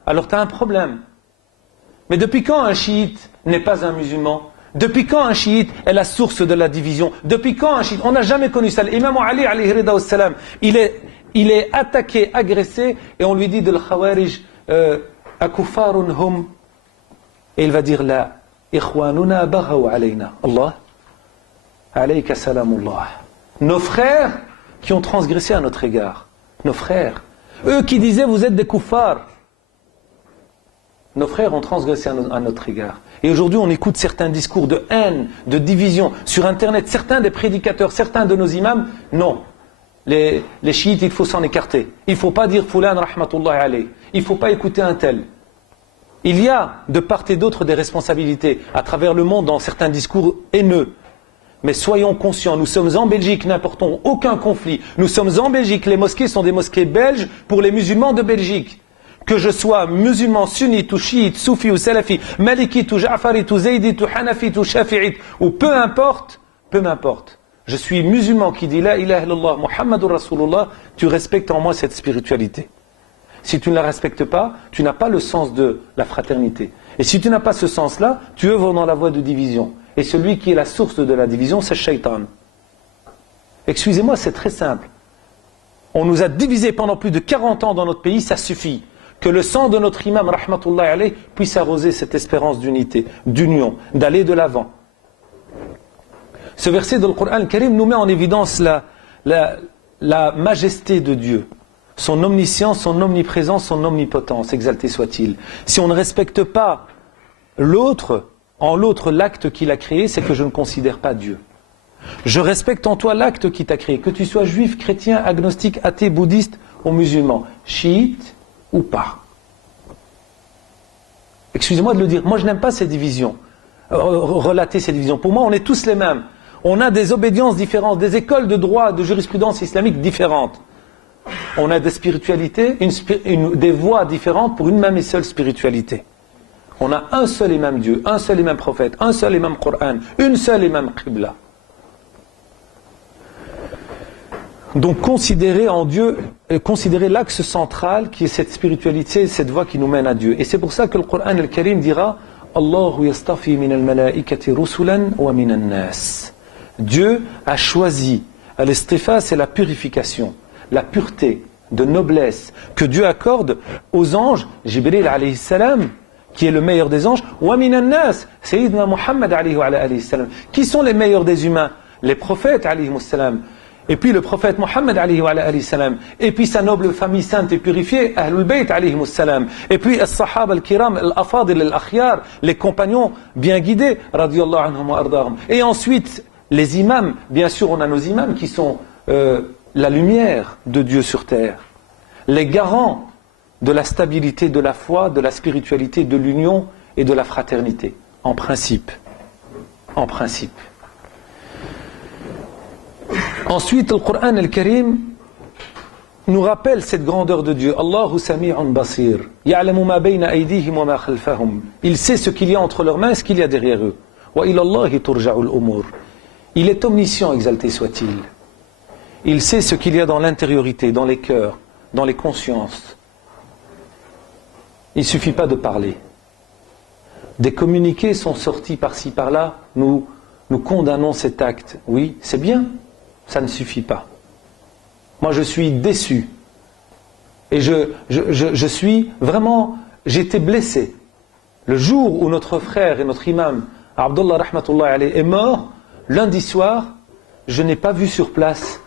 Alors tu as un problème. Mais depuis quand un chiite n'est pas un musulman? Depuis quand un chiite est la source de la division? Depuis quand un chiite? On n'a jamais connu ça. L'imam Ali, alayhi rida wassalam, il est attaqué, agressé, et on lui dit de l'Khawarij, akufarun hum, et il va dire la, ikhwanuna baghaw alayna. Allah, alayka salamullah. Nos frères qui ont transgressé à notre égard. Nos frères. Eux qui disaient vous êtes des kuffars. Nos frères ont transgressé à notre égard. Et aujourd'hui, on écoute certains discours de haine, de division sur Internet. Certains des prédicateurs, certains de nos imams, non. Les chiites, il faut s'en écarter. Il ne faut pas dire Fulan rahmatullahi alayh. Il ne faut pas écouter un tel. Il y a de part et d'autre des responsabilités à travers le monde dans certains discours haineux. Mais soyons conscients, nous sommes en Belgique, n'importons aucun conflit. Nous sommes en Belgique, les mosquées sont des mosquées belges pour les musulmans de Belgique. Que je sois musulman, sunnite ou chiite, soufi ou salafi, malikite ou ja'farite ou zaydite ou hanafite ou shafi'ite, ou peu m'importe, je suis musulman qui dit la ilaha illallah, Muhammadur Rasulullah, tu respectes en moi cette spiritualité. Si tu ne la respectes pas, tu n'as pas le sens de la fraternité. Et si tu n'as pas ce sens-là, tu œuvres dans la voie de division. Et celui qui est la source de la division, c'est Shaitan. Excusez-moi, c'est très simple. On nous a divisés pendant plus de 40 ans dans notre pays, ça suffit. Que le sang de notre imam, rahmatullahi alayh, puisse arroser cette espérance d'unité, d'union, d'aller de l'avant. Ce verset de l'Coran al-Karim nous met en évidence la majesté de Dieu, son omniscience, son omniprésence, son omnipotence, exalté soit-il. Si on ne respecte pas l'autre, en l'autre l'acte qu'il a créé, c'est que je ne considère pas Dieu. Je respecte en toi l'acte qui t'a créé, que tu sois juif, chrétien, agnostique, athée, bouddhiste ou musulman, chiite ou pas. Excusez-moi de le dire, moi je n'aime pas ces divisions, relater ces divisions. Pour moi, on est tous les mêmes. On a des obédiences différentes, des écoles de droit, de jurisprudence islamique différentes. On a des spiritualités, des voies différentes pour une même et seule spiritualité. On a un seul et même Dieu, un seul et même prophète, un seul et même Coran, une seule et même Qibla. Donc considérer en Dieu, considérer l'axe central qui est cette spiritualité, cette voie qui nous mène à Dieu. Et c'est pour ça que le Coran al-Karim dira Allahu yastafi min al-malaikati rusulan wa min an-nas. Dieu a choisi, al-istifa c'est la purification, la pureté de noblesse que Dieu accorde aux anges, Jibril alayhi salam, qui est le meilleur des anges, wa min an-nas, Sayyidina Muhammad alayhi salam. Qui sont les meilleurs des humains? Les prophètes alayhi salam. Et puis le prophète Mohammed alayhi salam, et puis sa noble famille sainte et purifiée, Ahlul Bayt alayhi salam, et puis as-sahaba al-kiram, al-afadil al-akhyar, les compagnons bien guidés, radiyallahu anhum wa ardahum. Et ensuite, les imams, bien sûr on a nos imams qui sont la lumière de Dieu sur terre, les garants de la stabilité de la foi, de la spiritualité, de l'union et de la fraternité, en principe. En principe. Ensuite, le Coran al-Karim nous rappelle cette grandeur de Dieu. Allahu sami'un basir. Ya'lamu ma bayna aydihim wa ma khalfahum. Il sait ce qu'il y a entre leurs mains et ce qu'il y a derrière eux. Wa ila Allahi turja'ul umur. Il est omniscient, exalté soit-il. Il sait ce qu'il y a dans l'intériorité, dans les cœurs, dans les consciences. Il ne suffit pas de parler. Des communiqués sont sortis par-ci, par-là. Nous condamnons cet acte. Oui, c'est bien. Ça ne suffit pas. Moi, je suis déçu. Et je suis vraiment... J'ai été blessé. Le jour où notre frère et notre imam, Abdullah rahmatullah alayhi, est mort, lundi soir, je n'ai pas vu sur place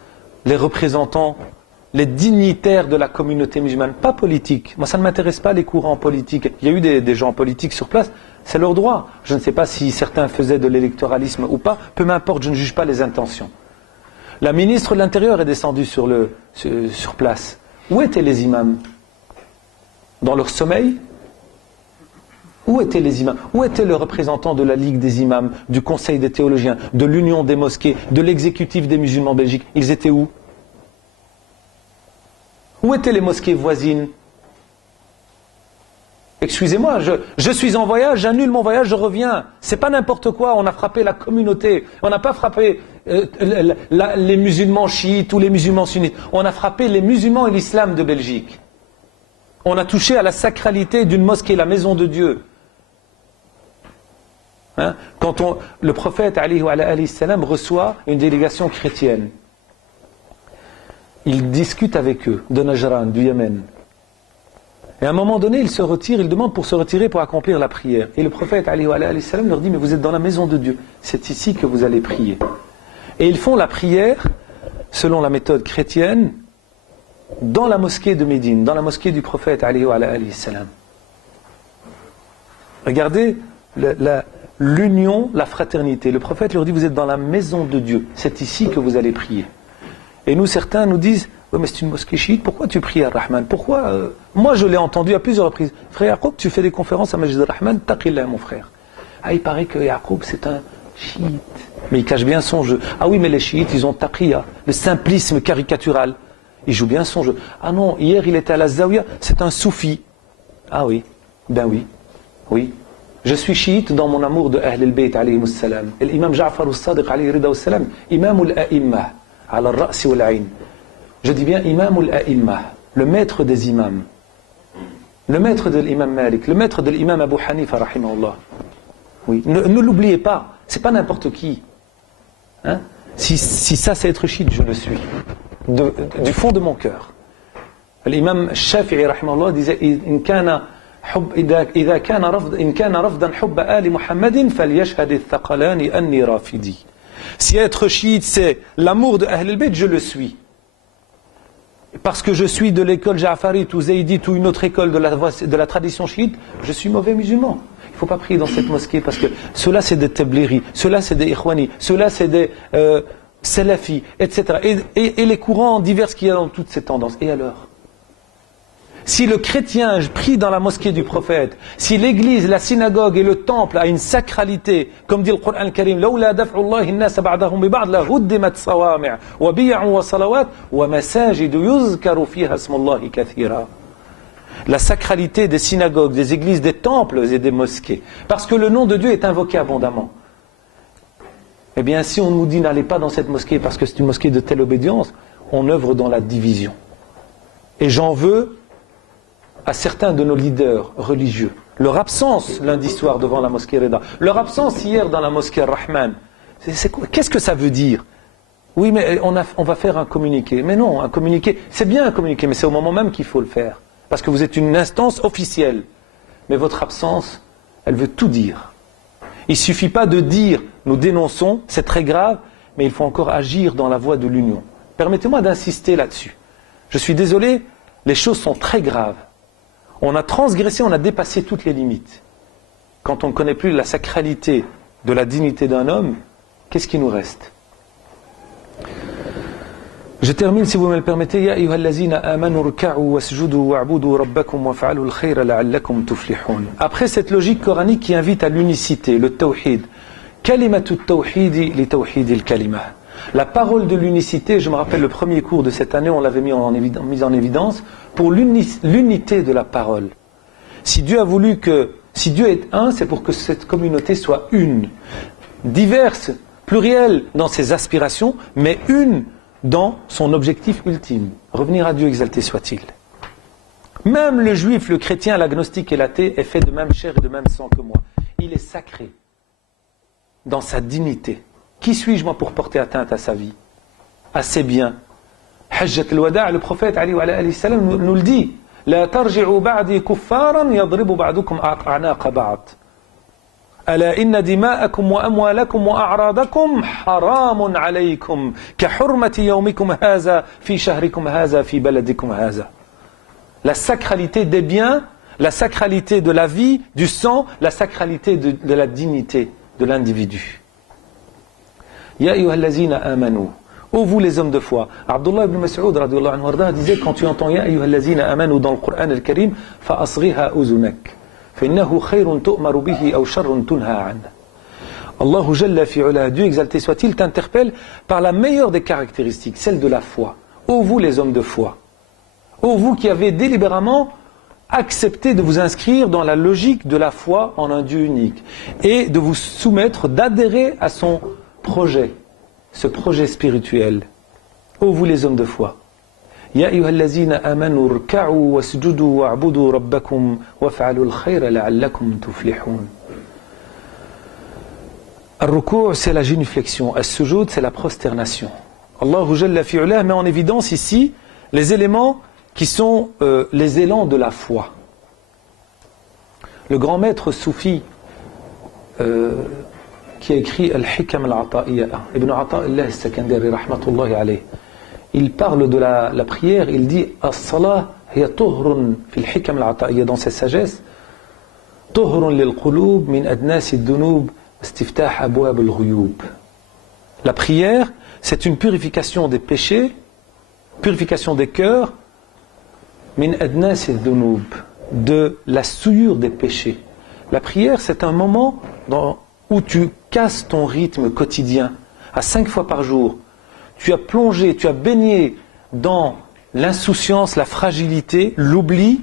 les représentants, les dignitaires de la communauté musulmane, pas politique. Moi, ça ne m'intéresse pas les courants politiques. Il y a eu des gens politiques sur place, c'est leur droit. Je ne sais pas si certains faisaient de l'électoralisme ou pas, peu m'importe, je ne juge pas les intentions. La ministre de l'Intérieur est descendue sur place. Où étaient les imams? Dans leur sommeil? Où étaient les imams? Où étaient les représentants de la Ligue des imams, du Conseil des théologiens, de l'Union des mosquées, de l'exécutif des musulmans belgiques? Ils étaient où? Où étaient les mosquées voisines? Excusez-moi, je suis en voyage, j'annule mon voyage, je reviens. C'est pas n'importe quoi, on a frappé la communauté. On n'a pas frappé les musulmans chiites ou les musulmans sunnites. On a frappé les musulmans et l'islam de Belgique. On a touché à la sacralité d'une mosquée, la maison de Dieu. Hein? Quand le prophète alayhi salam reçoit une délégation chrétienne, il discute avec eux de Najran, du Yémen. Et à un moment donné, il se retire, il demande pour se retirer pour accomplir la prière. Et le prophète alayhi salam leur dit, mais vous êtes dans la maison de Dieu, c'est ici que vous allez prier. Et ils font la prière, selon la méthode chrétienne, dans la mosquée de Médine, dans la mosquée du prophète alayhi salam. Regardez l'union, la fraternité. Le prophète leur dit, vous êtes dans la maison de Dieu, c'est ici que vous allez prier. Et nous, certains nous disent, oui, mais c'est une mosquée chiite, pourquoi tu pries à Rahman? Pourquoi Moi, je l'ai entendu à plusieurs reprises. Frère Yaqub, tu fais des conférences à Masjid al-Rahman, taqillah, mon frère. Ah, il paraît que Yaqub, c'est un chiite. Mais il cache bien son jeu. Ah oui, mais les chiites, ils ont taqiyya, le simplisme caricatural. Il joue bien son jeu. Ah non, hier, il était à la Zawiya, c'est un soufi. Ah oui, ben oui, oui. Je suis chiite dans mon amour de Ahl al-Bayt, alayhi salam. Et l'imam Ja'far al-Sadiq, alayhi rida salam, imam al-a'imma, ala al-ra'si wal-'ayn. Je dis bien imam al-a'imma, le maître des imams. Le maître de l'imam Malik, le maître de l'imam Abu Hanifa, rahimahullah. Oui, ne l'oubliez pas, c'est pas n'importe qui. Hein? Si ça c'est être chiite, je le suis. du fond de mon cœur. L'imam Shafi'i rahimahullah disait إن كان رفضا حب آل محمد فليشهد الثقلان أني رافدي. Si être chiite c'est l'amour de Ahl al-Bayt, je le suis. Parce que je suis de l'école Ja'farite ou Zaydite ou une autre école de la tradition chiite, je suis mauvais musulman. Il ne faut pas prier dans cette mosquée parce que ceux-là c'est des Tablighi, ceux-là c'est des Ikhwani, ceux-là c'est des Salafi, etc. Et les courants divers qu'il y a dans toutes ces tendances. Et alors ? Si le chrétien prie dans la mosquée du prophète, si l'église, la synagogue et le temple a une sacralité, comme dit le Coran al-Karim, لولا دفع الله الناس بعضهم ببعض لهدمت صوامع وبيع وصلوات ومساجد يذكر فيها اسم الله كثيرا. La sacralité des synagogues, des églises, des temples et des mosquées. Parce que le nom de Dieu est invoqué abondamment. Eh bien, si on nous dit n'allez pas dans cette mosquée parce que c'est une mosquée de telle obédience, on œuvre dans la division. Et j'en veux à certains de nos leaders religieux. Leur absence lundi soir devant la mosquée Reda, leur absence hier dans la mosquée Rahman, qu'est-ce que ça veut dire? Oui, mais on va faire un communiqué. Mais non, un communiqué, c'est bien un communiqué, mais c'est au moment même qu'il faut le faire. Parce que vous êtes une instance officielle. Mais votre absence, elle veut tout dire. Il ne suffit pas de dire, nous dénonçons, c'est très grave, mais il faut encore agir dans la voie de l'union. Permettez-moi d'insister là-dessus. Je suis désolé, les choses sont très graves. On a transgressé, on a dépassé toutes les limites. Quand on ne connaît plus la sacralité de la dignité d'un homme, qu'est-ce qui nous reste? Je termine, si vous me le permettez. Ya ayyuhallazina amanu rka'u wasjudu wa'budu rabbakum waf'alu al-khayra la'allakum tuflihun. Après cette logique coranique qui invite à l'unicité, le tawhid, kalimatu tawhidi li tawhidi al-kalimah. La parole de l'unicité, je me rappelle le premier cours de cette année, on l'avait mis en évidence, pour l'unité de la parole. Si Dieu a voulu que, si Dieu est un, c'est pour que cette communauté soit une. Diverse, plurielle dans ses aspirations, mais une dans son objectif ultime. Revenir à Dieu, exalté soit-il. Même le juif, le chrétien, l'agnostique et l'athée est fait de même chair et de même sang que moi. Il est sacré dans sa dignité. Qui suis-je moi pour porter atteinte à sa vie, à ses biens? Hajjat al-Wada', le prophète Ali alayhi salam nous le dit. La tarji'u ba'di kuffaran yadribu ba'dukum a'naqa ba'd. Ala inna dima'akum wa amwalakum wa a'radakum haramun alaykum ka hurmati yawmikum haza fi shahrikum haza fi baladikum haza. La sacralité des biens, la sacralité de la vie, du sang, la sacralité de la dignité de l'individu. Ya ayyuhallazina amanu. Ô vous les hommes de foi. Abdullah ibn Mas'ud radiyallahu anhu warda disait, quand tu entends Ya ayyuhallazina amanu dans le Coran al-Karim, fa asghiha uzunak. Fa innahu khayrun tu'maru bihi aw sharrun tunha an. Allahu jalla fi'ala, Dieu exalté soit-il, t'interpelle par la meilleure des caractéristiques, celle de la foi. Ô vous les hommes de foi. Ô vous qui avez délibérément accepté de vous inscrire dans la logique de la foi en un Dieu unique et de vous soumettre, d'adhérer à son projet, ce projet spirituel. Ô vous les hommes de foi. Ya ayyuhallazina amanu rka'u wasjudu wa'budu rabbakum waf'alu al-khayra la'allakum tuflihun. Al-ruku' c'est la génuflexion, al-sujud c'est la prosternation. Allahu jalla fi'ala met en évidence ici les éléments qui sont les élans de la foi. Le grand maître soufi qui a écrit Al-Hikam al-Ata'iyya, Ibn Ata'illah al-Sakandari, rahmatullahi alayh, il parle de la prière, il dit As-salah hiya tuhrun fil Hikam al-Ata'iyya, dans ses sagesses, tuhrun lil qulub min adnas ad-dunub istiftah abwab al-ghuyub. La prière, c'est une purification des péchés, purification des cœurs, min adnas ad-dunub, de la souillure des péchés. La prière, c'est un moment où tu casses ton rythme quotidien à 5 fois par jour. Tu as plongé, tu as baigné dans l'insouciance, la fragilité, l'oubli,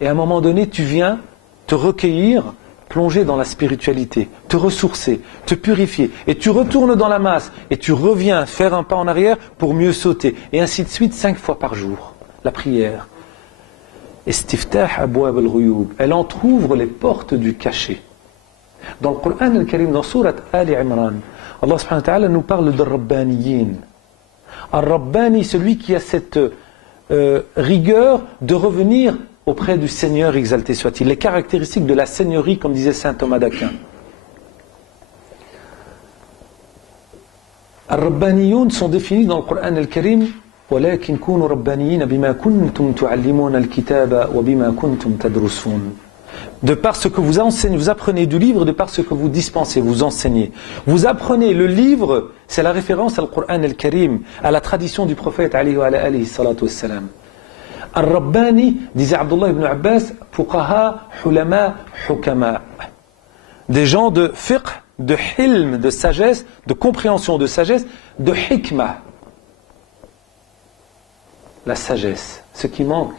et à un moment donné, tu viens te recueillir, plonger dans la spiritualité, te ressourcer, te purifier, et tu retournes dans la masse, et tu reviens faire un pas en arrière pour mieux sauter, et ainsi de suite 5 fois par jour. La prière. Istiftah abwab al-ghuyub. Elle entrouvre les portes du cachet. Dans le Coran al-Karim, dans Sourate Ali Imran, Allah subhanahu wa ta'ala nous parle de Rabbaniyin. Ar-Rabbani, celui qui a cette rigueur de revenir auprès du Seigneur exalté soit-il. Les caractéristiques de la seigneurie, comme disait saint Thomas d'Aquin. Ar-Rabbaniyoun sont définis dans le Coran al-Karim وَلَكِنْ كُونُوا رَبَّانِيِّينَ بِمَا كُنْتُمْ تُعَلِّمُونَ الْكِتَابَ وَبِمَا كُنْتُمْ تَدْرُسُونَ. De par ce que vous enseignez, vous apprenez du livre, de par ce que vous dispensez, vous enseignez. Vous apprenez le livre, c'est la référence au Coran al-Karim, à la tradition du prophète alayhi salatu wassalam. Ar-Rabbani, disait Abdullah ibn Abbas, fuqaha, hulama, hukama. Des gens de fiqh, de hilm, de sagesse, de compréhension de sagesse, de hikmah. La sagesse, ce qui manque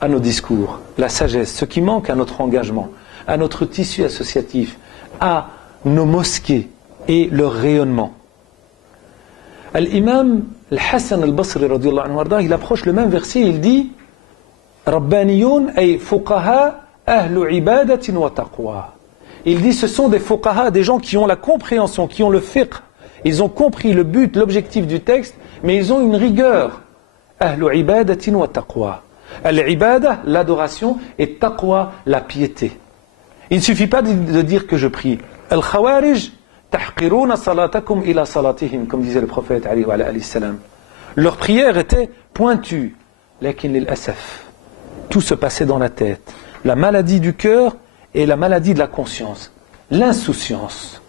à nos discours, la sagesse, ce qui manque à notre engagement, à notre tissu associatif, à nos mosquées et leur rayonnement. L'imam Al-Hassan Al-Basri, il approche le même verset, il dit Rabbaniyoun ay fuqaha ahlu ibadatin wa taqwa. Il dit ce sont des fuqaha, des gens qui ont la compréhension, qui ont le fiqh. Ils ont compris le but, l'objectif du texte, mais ils ont une rigueur. Ahlu ibadatin wa taqwa. Al-ibada, l'adoration, et taqwa, la piété. Il ne suffit pas de dire que je prie. Al-Khawarij, tahqiruna salatakum ila salatihim, comme disait le prophète alayhi salam. Leur prière était pointue. Lakin lil asaf. Tout se passait dans la tête. La maladie du cœur et la maladie de la conscience. L'insouciance.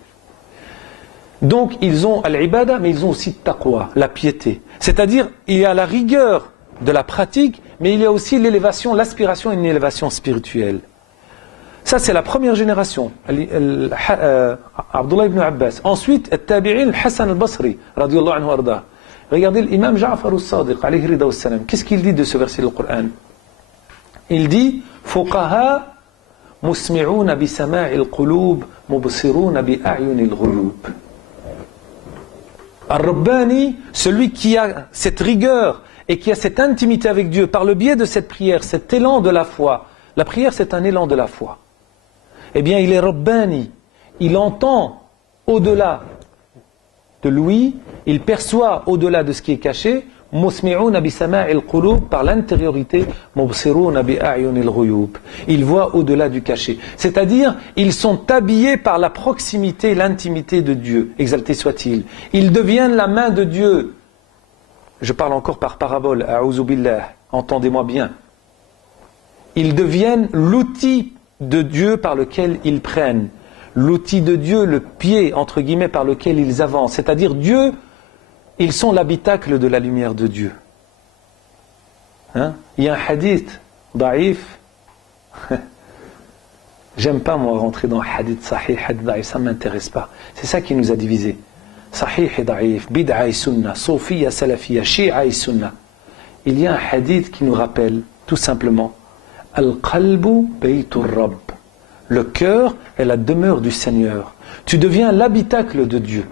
Donc ils ont al-ibada, mais ils ont aussi taqwa, la piété. C'est-à-dire, il y a la rigueur de la pratique, mais il y a aussi l'élévation, l'aspiration à une élévation spirituelle. Ça, c'est la première génération. Abdullah ibn Abbas. Ensuite, Al-Tabi'in, Hassan al-Basri, radiyallahu anhu arda. Regardez l'imam Ja'far al-Sadiq, alayhi rida wa salam. Qu'est-ce qu'il dit de ce verset du Coran? Il dit, Fuqaha musmi'una bi sama'i al-qulub, mubsiruna bi a'yuni al-ghuyub. Ar-Rabbani, celui qui a cette rigueur et qui a cette intimité avec Dieu par le biais de cette prière, cet élan de la foi. La prière, c'est un élan de la foi. Eh bien, il est Rabbani. Il entend au-delà de l'ouïe, il perçoit au-delà de ce qui est caché, musmi'una bi sama'il qulub, par l'intériorité, mubsiruna bi a'yunil ghuyub. Ils voient au-delà du caché. C'est-à-dire, ils sont habillés par la proximité, l'intimité de Dieu, exalté soit-il. Ils deviennent la main de Dieu. Je parle encore par parabole, a'udhu billah, entendez-moi bien. Ils deviennent l'outil de Dieu par lequel ils prennent. L'outil de Dieu, le pied, entre guillemets, par lequel ils avancent. C'est-à-dire Dieu, ils sont l'habitacle de la lumière de Dieu. Hein? Il y a un hadith, daïf. J'aime pas, moi, rentrer dans hadith sahih, hadith daïf, ça ne m'intéresse pas. C'est ça qui nous a divisés. Sahih et daïf, bid'a et sunnah, sofiya, salafiyya, shi'a et sunnah. Il y a un hadith qui nous rappelle, tout simplement, Al-qalbu baytur rabb. Le cœur est la demeure du Seigneur. Tu deviens l'habitacle de Dieu.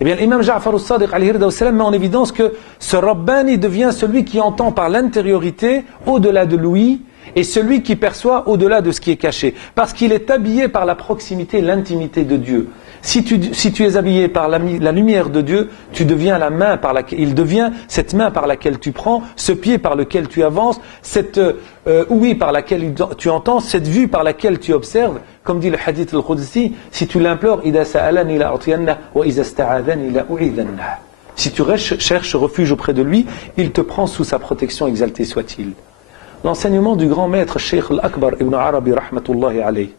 Eh bien, l'imam Ja'far al-Sadiq met en évidence que ce Rabbani devient celui qui entend par l'intériorité, au-delà de l'ouïe, et celui qui perçoit au-delà de ce qui est caché. Parce qu'il est habillé par la proximité, l'intimité de Dieu. Si tu es habillé par la lumière de Dieu, tu deviens la main par laquelle, il devient cette main par laquelle tu prends, ce pied par lequel tu avances, cette ouïe par laquelle tu entends, cette vue par laquelle tu observes. Comme dit le hadith al-Qudsi, si tu l'implores, si tu cherches refuge auprès de lui, il te prend sous sa protection, exalté soit-il. L'enseignement du grand maître Cheikh al-Akbar ibn Arabi rahmatullahi alayhi,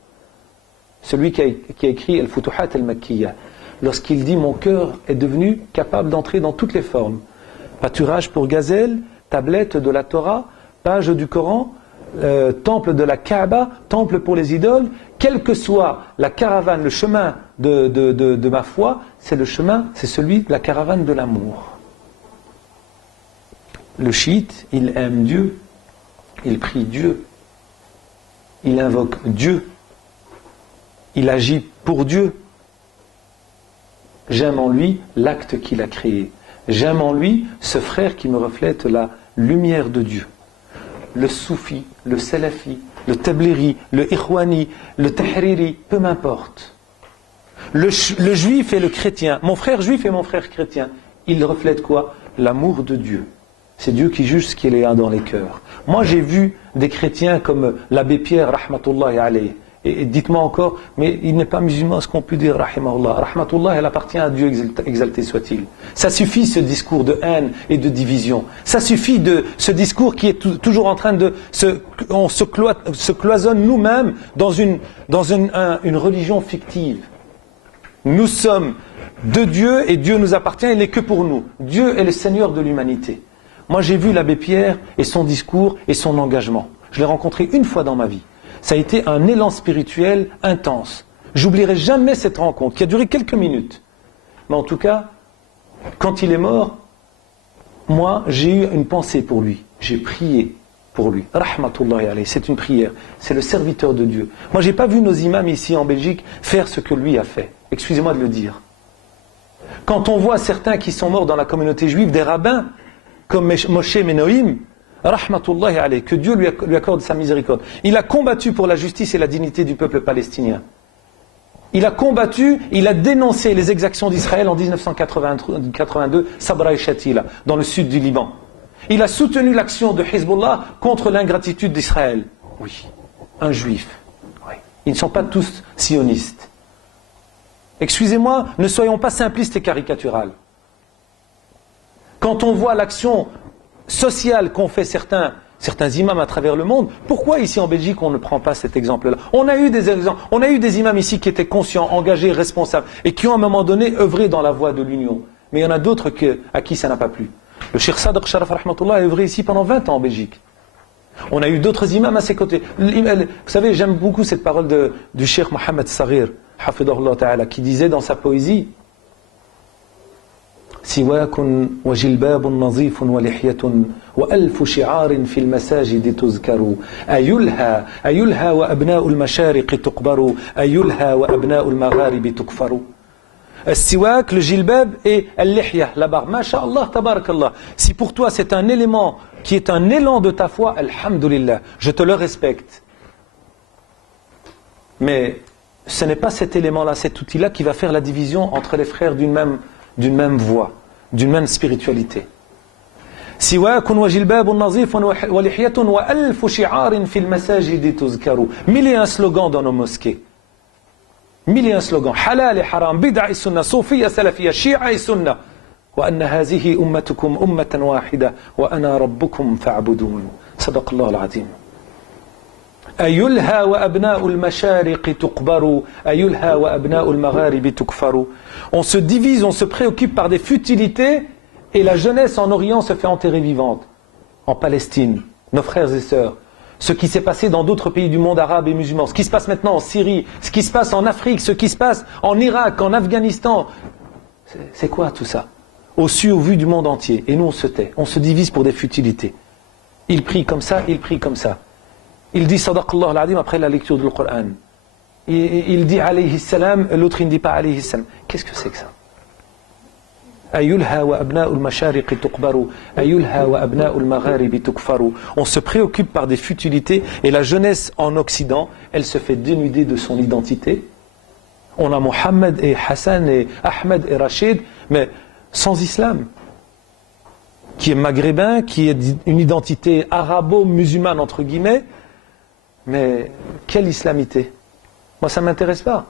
celui qui a écrit Al-Futuhat al-Makkiyya, lorsqu'il dit « Mon cœur est devenu capable d'entrer dans toutes les formes. Pâturage pour gazelle, tablette de la Torah, page du Coran, temple de la Kaaba, temple pour les idoles, quelle que soit la caravane, le chemin de ma foi, c'est celui de la caravane de l'amour. » Le chiite, il aime Dieu, il prie Dieu, il invoque Dieu, il agit pour Dieu. J'aime en lui l'acte qu'il a créé. J'aime en lui ce frère qui me reflète la lumière de Dieu. Le soufi, le salafi, le tablighi, le ikhwani, le tahriri, peu m'importe. Le juif et le chrétien, mon frère juif et mon frère chrétien, il reflète quoi? L'amour de Dieu. C'est Dieu qui juge ce qu'il y a dans les cœurs. Moi, j'ai vu des chrétiens comme l'abbé Pierre, rahmatullahi alayhi. Et dites-moi encore, mais il n'est pas musulman, ce qu'on peut dire, rahimahullah. Rahmatullah, elle appartient à Dieu, exalté soit-il. Ça suffit, ce discours de haine et de division. Ça suffit de ce discours qui est toujours en train de on se cloisonne nous-mêmes dans une religion fictive. Nous sommes de Dieu et Dieu nous appartient, il n'est que pour nous. Dieu est le Seigneur de l'humanité. Moi, j'ai vu l'abbé Pierre et son discours et son engagement. Je l'ai rencontré une fois dans ma vie. Ça a été un élan spirituel intense. J'oublierai jamais cette rencontre qui a duré quelques minutes. Mais en tout cas, quand il est mort, moi, j'ai eu une pensée pour lui. J'ai prié pour lui. Rahmatullahi alayhi, c'est une prière. C'est le serviteur de Dieu. Moi, j'ai pas vu nos imams ici en Belgique faire ce que lui a fait. Excusez-moi de le dire. Quand on voit certains qui sont morts dans la communauté juive, des rabbins, comme Moshe Menoïm, rahmatullahi alayhi, que Dieu lui accorde sa miséricorde. Il a combattu pour la justice et la dignité du peuple palestinien. Il a combattu, il a dénoncé les exactions d'Israël en 1982, Sabra et Shatila, dans le sud du Liban. Il a soutenu l'action de Hezbollah contre l'ingratitude d'Israël. Oui, un juif. Oui. Ils ne sont pas tous sionistes. Excusez-moi, ne soyons pas simplistes et caricaturales. Quand on voit l'action sociale qu'ont fait certains imams à travers le monde, pourquoi ici en Belgique on ne prend pas cet exemple-là? On a eu des exemples, on a eu des imams ici qui étaient conscients, engagés, responsables, et qui ont à un moment donné œuvré dans la voie de l'union. Mais il y en a d'autres à qui ça n'a pas plu. Le Cheikh Sadr Sharaf rahmatullah a œuvré ici pendant 20 ans en Belgique. On a eu d'autres imams à ses côtés. Vous savez, j'aime beaucoup cette parole du Cheikh Mohammed Saghir, hafidahullah ta'ala, qui disait dans sa poésie: سواك وجلباب نظيف ولحية وألف شعار في المساجد تذكر أيلهى وأبناء المشارق تقبر أيلهى وأبناء المغارب تكفر. السواك, le jilbab et al-lihya, la barbe. Masha'Allah, tabarakallah. Si pour toi c'est un élément qui est un élan de ta foi, alhamdulillah, je te le respecte. Mais ce n'est pas cet élément-là, cet outil-là qui va faire la division entre les frères d'une même voie, d'une même spiritualité. سواك وجلباب نظيف ولحية وألف شعار في المساجد تذكر. Mille et un slogans dans nos mosquées. Mille et un slogans. Halal et haram, bid'a et sunna, soufiyya, salafiyya, shi'a et sunna. وأن هذه أمتكم أمة واحدة وأنا ربكم فاعبدون. صدق الله العظيم. أيلهى وأبناء المشارق تقبر أيلهى وأبناء المغارب تكفر. On se divise, on se préoccupe par des futilités et la jeunesse en Orient se fait enterrer vivante. En Palestine, nos frères et sœurs, ce qui s'est passé dans d'autres pays du monde arabe et musulman, ce qui se passe maintenant en Syrie, ce qui se passe en Afrique, ce qui se passe en Irak, en Afghanistan, c'est quoi tout ça? Au vu du monde entier. Et nous on se tait, on se divise pour des futilités. Il prie comme ça, il prie comme ça. Il dit sadaqallah al-azim après la lecture du Coran. Il dit alayhi salam, l'autre il ne dit pas alayhi salam. Qu'est-ce que c'est que ça? On se préoccupe par des futilités et la jeunesse en Occident, elle se fait dénuder de son identité. On a Mohammed et Hassan et Ahmed et Rachid, mais sans islam, qui est maghrébin, qui est une identité arabo-musulmane entre guillemets. Mais quelle islamité? Moi ça ne m'intéresse pas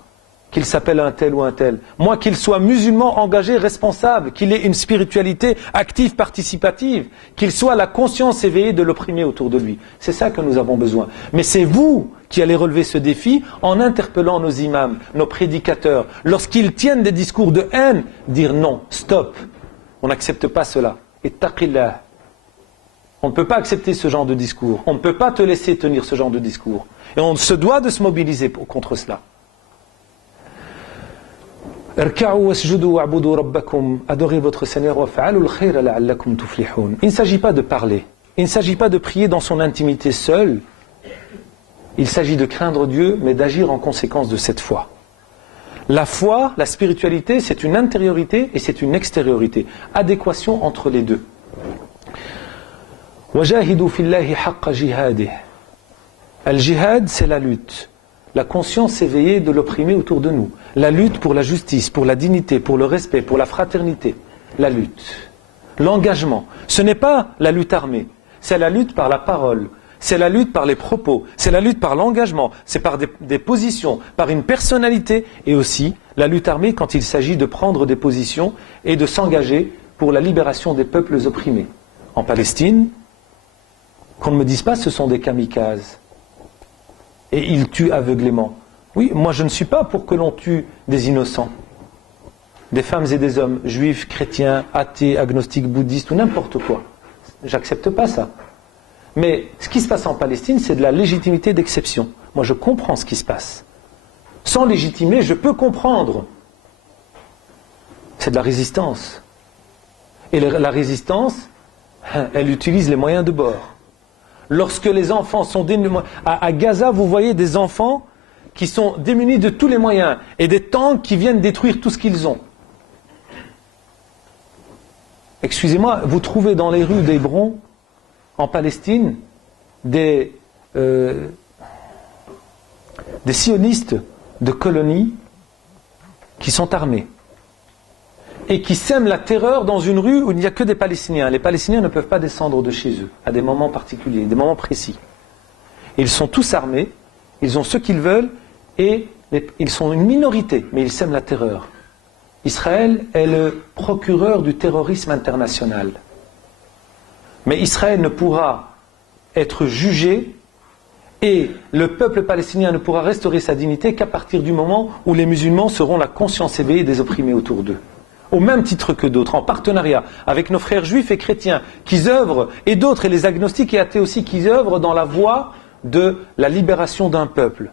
qu'il s'appelle un tel ou un tel. Moi qu'il soit musulman engagé, responsable, qu'il ait une spiritualité active, participative, qu'il soit la conscience éveillée de l'opprimé autour de lui. C'est ça que nous avons besoin. Mais c'est vous qui allez relever ce défi en interpellant nos imams, nos prédicateurs, lorsqu'ils tiennent des discours de haine, dire non, stop, on n'accepte pas cela. Et taqillah. On ne peut pas accepter ce genre de discours. On ne peut pas te laisser tenir ce genre de discours. Et on se doit de se mobiliser contre cela. Adorez votre Seigneur. Il ne s'agit pas de parler. Il ne s'agit pas de prier dans son intimité seul. Il s'agit de craindre Dieu, mais d'agir en conséquence de cette foi. La foi, la spiritualité, c'est une intériorité et c'est une extériorité. Adéquation entre les deux. وَجَاهِدُوا فِي اللَّهِ حَقَّ جِهَادِهِ. Al-jihad, c'est la lutte. La conscience éveillée de l'opprimé autour de nous. La lutte pour la justice, pour la dignité, pour le respect, pour la fraternité. la lutte, l'engagement. Ce n'est pas la lutte armée, c'est la lutte par la parole, c'est la lutte par les propos, c'est la lutte par l'engagement, c'est par des positions, par une personnalité, et aussi la lutte armée quand il s'agit de prendre des positions et de s'engager pour la libération des peuples opprimés. En Palestine, qu'on ne me dise pas ce sont des kamikazes, et ils tuent aveuglément. Oui, moi je ne suis pas pour que l'on tue des innocents, des femmes et des hommes, juifs, chrétiens, athées, agnostiques, bouddhistes ou n'importe quoi. J'accepte pas ça. Mais ce qui se passe en Palestine, c'est de la légitimité d'exception. Moi je comprends ce qui se passe. Sans légitimer, je peux comprendre. C'est de la résistance. Et la résistance, elle utilise les moyens de bord. Lorsque les enfants sont démunis, à Gaza, vous voyez des enfants qui sont démunis de tous les moyens et des tanks qui viennent détruire tout ce qu'ils ont. Excusez-moi, vous trouvez dans les rues d'Hébron, en Palestine, des sionistes de colonies qui sont armés et qui sèment la terreur dans une rue où il n'y a que des Palestiniens. Les Palestiniens ne peuvent pas descendre de chez eux à des moments particuliers, des moments précis. Ils sont tous armés, ils ont ce qu'ils veulent et ils sont une minorité, mais ils sèment la terreur. Israël est le procureur du terrorisme international. Mais Israël ne pourra être jugé et le peuple palestinien ne pourra restaurer sa dignité qu'à partir du moment où les musulmans seront la conscience éveillée des opprimés autour d'eux. Au même titre que d'autres, en partenariat avec nos frères juifs et chrétiens qui œuvrent, et d'autres, et les agnostiques et athées aussi, qui œuvrent dans la voie de la libération d'un peuple.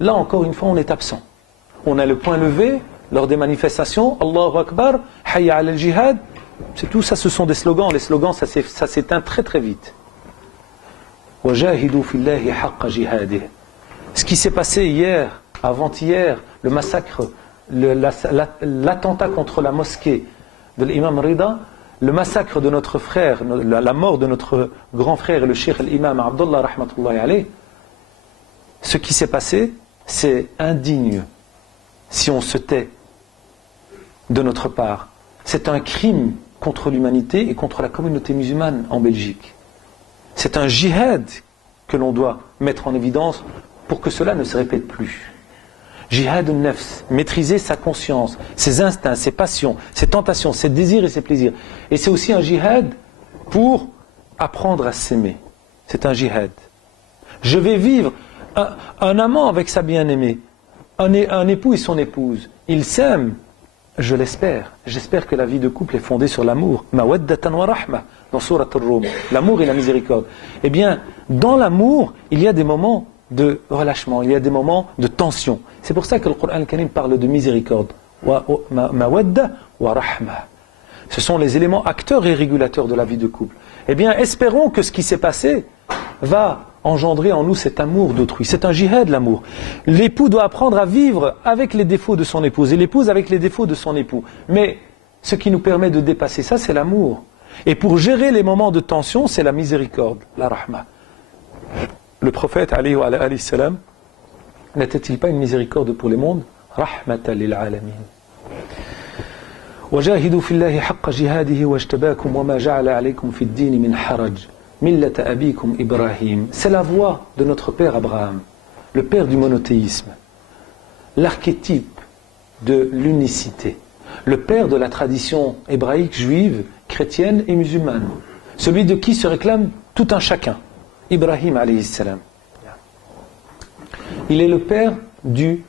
Là, encore une fois, on est absent. On a le point levé lors des manifestations, Allahu Akbar, Hayya al jihad, c'est tout ça, ce sont des slogans. Les slogans, ça s'éteint très très vite. Wajahidu fillahi haqqa jihadih. Ce qui s'est passé hier, avant-hier, le massacre, l'attentat contre la mosquée de l'imam Rida, le massacre de notre frère, la mort de notre grand frère, le cheikh l'imam Abdullah rahmatullahi alayh, ce qui s'est passé, c'est indigne si on se tait de notre part. C'est un crime contre l'humanité et contre la communauté musulmane en Belgique. C'est un djihad que l'on doit mettre en évidence pour que cela ne se répète plus. Jihad al-nafs, maîtriser sa conscience, ses instincts, ses passions, ses tentations, ses désirs et ses plaisirs. Et c'est aussi un jihad pour apprendre à s'aimer. C'est un jihad. Je vais vivre un amant avec sa bien-aimée, un époux et son épouse. Ils s'aiment, je l'espère. J'espère que la vie de couple est fondée sur l'amour. Mawaddatan wa rahma, dans Surat al-Rum. L'amour et la miséricorde. Eh bien, dans l'amour, il y a des moments de relâchement, il y a des moments de tension. C'est pour ça que le Coran al-Karim parle de miséricorde. Mawadda wa rahma. Ce sont les éléments acteurs et régulateurs de la vie de couple. Eh bien, espérons que ce qui s'est passé va engendrer en nous cet amour d'autrui. C'est un jihad, l'amour. L'époux doit apprendre à vivre avec les défauts de son épouse et l'épouse avec les défauts de son époux. Mais ce qui nous permet de dépasser ça, c'est l'amour. Et pour gérer les moments de tension, c'est la miséricorde, la rahma. Le prophète, alayhi salam, n'était-il pas une miséricorde pour les mondes? Rahmatan lil alamin. وجاهدوا في الله حق جهاده واجتباكم وما جعل عليكم في الدين من حرج ملة أبيكم إبراهيم. C'est la voix de notre père Abraham, le père du monothéisme, l'archétype de l'unicité, le père de la tradition hébraïque, juive, chrétienne et musulmane, celui de qui se réclame tout un chacun, Ibrahim alayhi salam. Il est le père du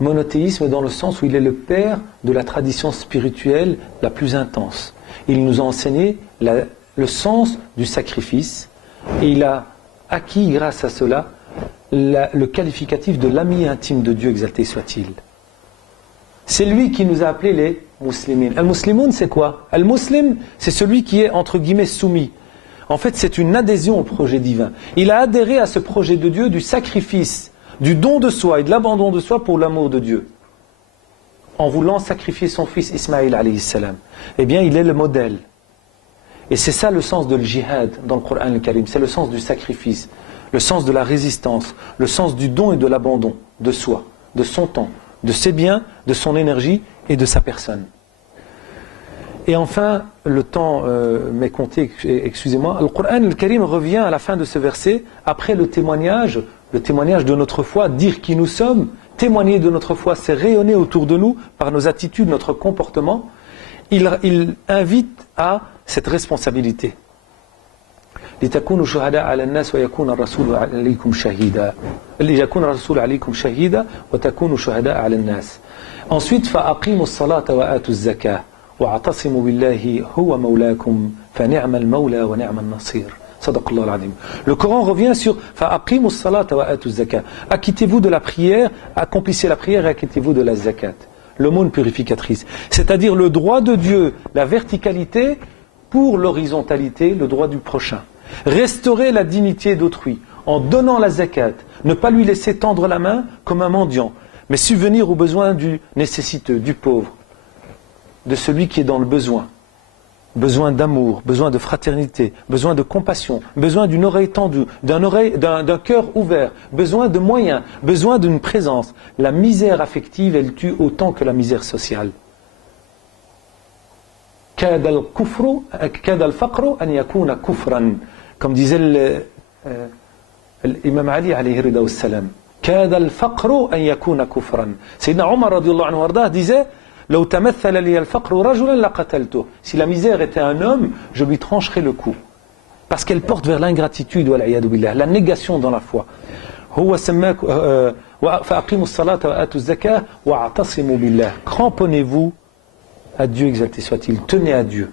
monothéisme dans le sens où il est le père de la tradition spirituelle la plus intense. Il nous a enseigné le sens du sacrifice et il a acquis grâce à cela le qualificatif de l'ami intime de Dieu, exalté soit-il. C'est lui qui nous a appelés les muslimines. Al-muslimoun, c'est quoi? Al-muslim, c'est celui qui est entre guillemets soumis. En fait, c'est une adhésion au projet divin. Il a adhéré à ce projet de Dieu du sacrifice, du don de soi et de l'abandon de soi pour l'amour de Dieu. En voulant sacrifier son fils Ismaïl alayhi salam. Eh bien, il est le modèle. Et c'est ça le sens de l'jihad dans le Coran al-Karim. C'est le sens du sacrifice, le sens de la résistance, le sens du don et de l'abandon de soi, de son temps, de ses biens, de son énergie et de sa personne. Et enfin, le temps m'est compté, excusez-moi, le Coran al-Karim revient à la fin de ce verset, après le témoignage de notre foi, dire qui nous sommes, témoigner de notre foi, c'est rayonner autour de nous par nos attitudes, notre comportement. Il invite à cette responsabilité. لتكونوا شهداء على الناس ويكون الرسول عليكم شهيدا ليكون الرسول عليكم شهيدا وتكونوا شهداء على الناس. Ensuite فأقيموا الصلاة وآتوا الزكاة واعتصموا بالله هو مولاكم فنعم المولى ونعم النصير. صدق الله العظيم. Le Coran revient sur فأقيموا الصلاة وآتوا الزكاة. Acquittez-vous de la prière, accomplissez la prière et acquittez-vous de la zakat. L'aumône purificatrice. C'est-à-dire le droit de Dieu, la verticalité pour l'horizontalité, le droit du prochain. Restaurer la dignité d'autrui en donnant la zakat, ne pas lui laisser tendre la main comme un mendiant, mais subvenir aux besoins du nécessiteux, du pauvre, de celui qui est dans le besoin. Besoin d'amour, besoin de fraternité, besoin de compassion, besoin d'une oreille tendue, d'un cœur ouvert, besoin de moyens, besoin d'une présence. La misère affective, elle tue autant que la misère sociale. Comme disait l'imam Ali alayhi rida wassalam, كاد الفقر أن يكون كفرا. Sayyidina Omar radiallahu anhu wardah disait لو تمثل لي الفقر رجلا لقتلته. Si la misère était un homme, je lui trancherais le cou. Parce qu'elle porte vers l'ingratitude, la négation dans la foi. هو سماك فأقيموا الصلاة وآتوا الزكاة واعتصموا بالله. Cramponnez-vous à Dieu, exalté soit-il. Tenez à Dieu.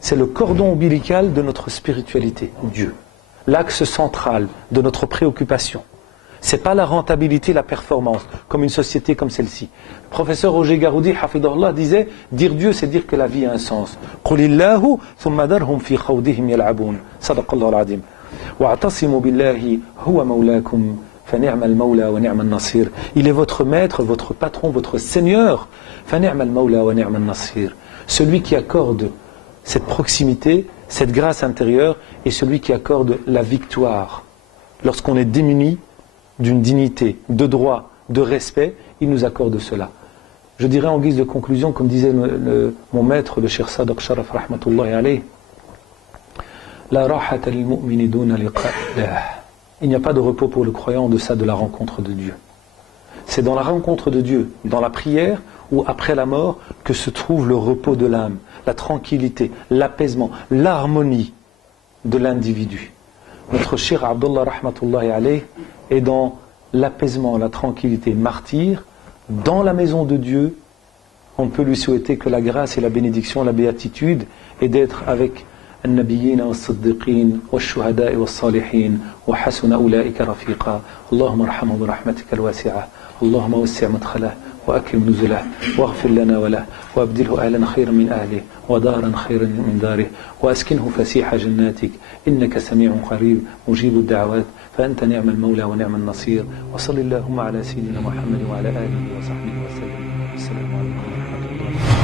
C'est le cordon ombilical de notre spiritualité, Dieu. L'axe central de notre préoccupation. Ce n'est pas la rentabilité, la performance, comme une société comme celle-ci. Le professeur Roger Garoudi, hafidahullah, disait, dire Dieu, c'est dire que la vie a un sens. Qulillahu thumma darhum fi khawdihim yal'abun. Sadaqallahu al-azim. Wa'tasimu billahi huwa mawlakum fa ni'mal mawla wa ni'mal nasir. Il est votre maître, votre patron, votre seigneur. Fa ni'mal mawla wa ni'mal nasir. Celui qui accorde cette proximité, cette grâce intérieure, et celui qui accorde la victoire. Lorsqu'on est démuni d'une dignité, de droit, de respect, il nous accorde cela. Je dirais en guise de conclusion, comme disait mon maître, le Cheikh Sadaq Sharaf rahmatullahi alayh, la rahata lil mu'mini duna liqa'illah. Il n'y a pas de repos pour le croyant en deçà de la rencontre de Dieu. C'est dans la rencontre de Dieu, dans la prière ou après la mort, que se trouve le repos de l'âme, la tranquillité, l'apaisement, l'harmonie de l'individu. Notre cher Abdullah rahmatullahi alayh est dans l'apaisement, la tranquillité, martyr, dans la maison de Dieu. On peut lui souhaiter que la grâce et la bénédiction, la béatitude, et d'être avec النبيين والصديقين والشهداء والصالحين وحسن أولئك رفيقا. اللهم ارحمه برحمتك الواسعة. اللهم وسع مدخله وأكرم نزله واغفر لنا وله وأبدله أهلا خيرا من أهله ودارا خيرا من داره وأسكنه فسيح جناتك إنك سميع قريب مجيب الدعوات فأنت نعم المولى ونعم النصير. وصل اللهم على سيدنا محمد وعلى آله وصحبه وسلم. السلام عليكم ورحمة الله.